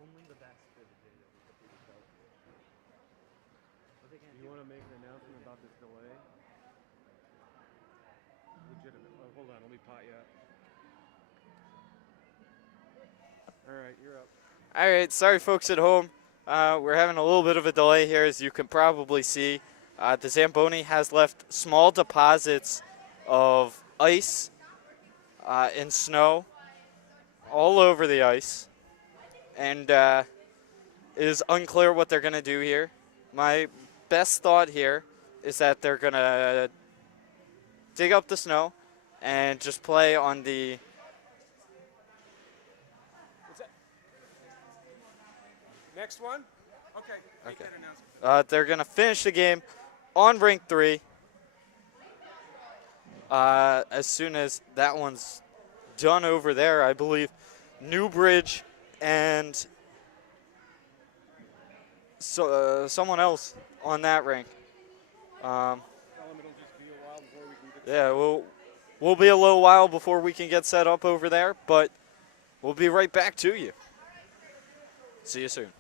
Only the best for the JWHL. But they can't You want to make an announcement about this delay? Legitimate. Oh, hold on. Let me pot you up. All right, you're up. All right, sorry, folks at home. We're having a little bit of a delay here, as you can probably see. The Zamboni has left small deposits of ice and snow all over the ice, and it is unclear what they're going to do here. My best thought here is that they're going to dig up the snow and just play on the... What's that? Next one? Okay. Make Okay. that announcement. They're going to finish the game on Rink 3 as soon as that one's done over there. I believe Newbridge and someone else on that rink. Tell them it'll just be a while before we can get Yeah, we'll be a little while before we can get set up over there, but we'll be right back to you. See you soon.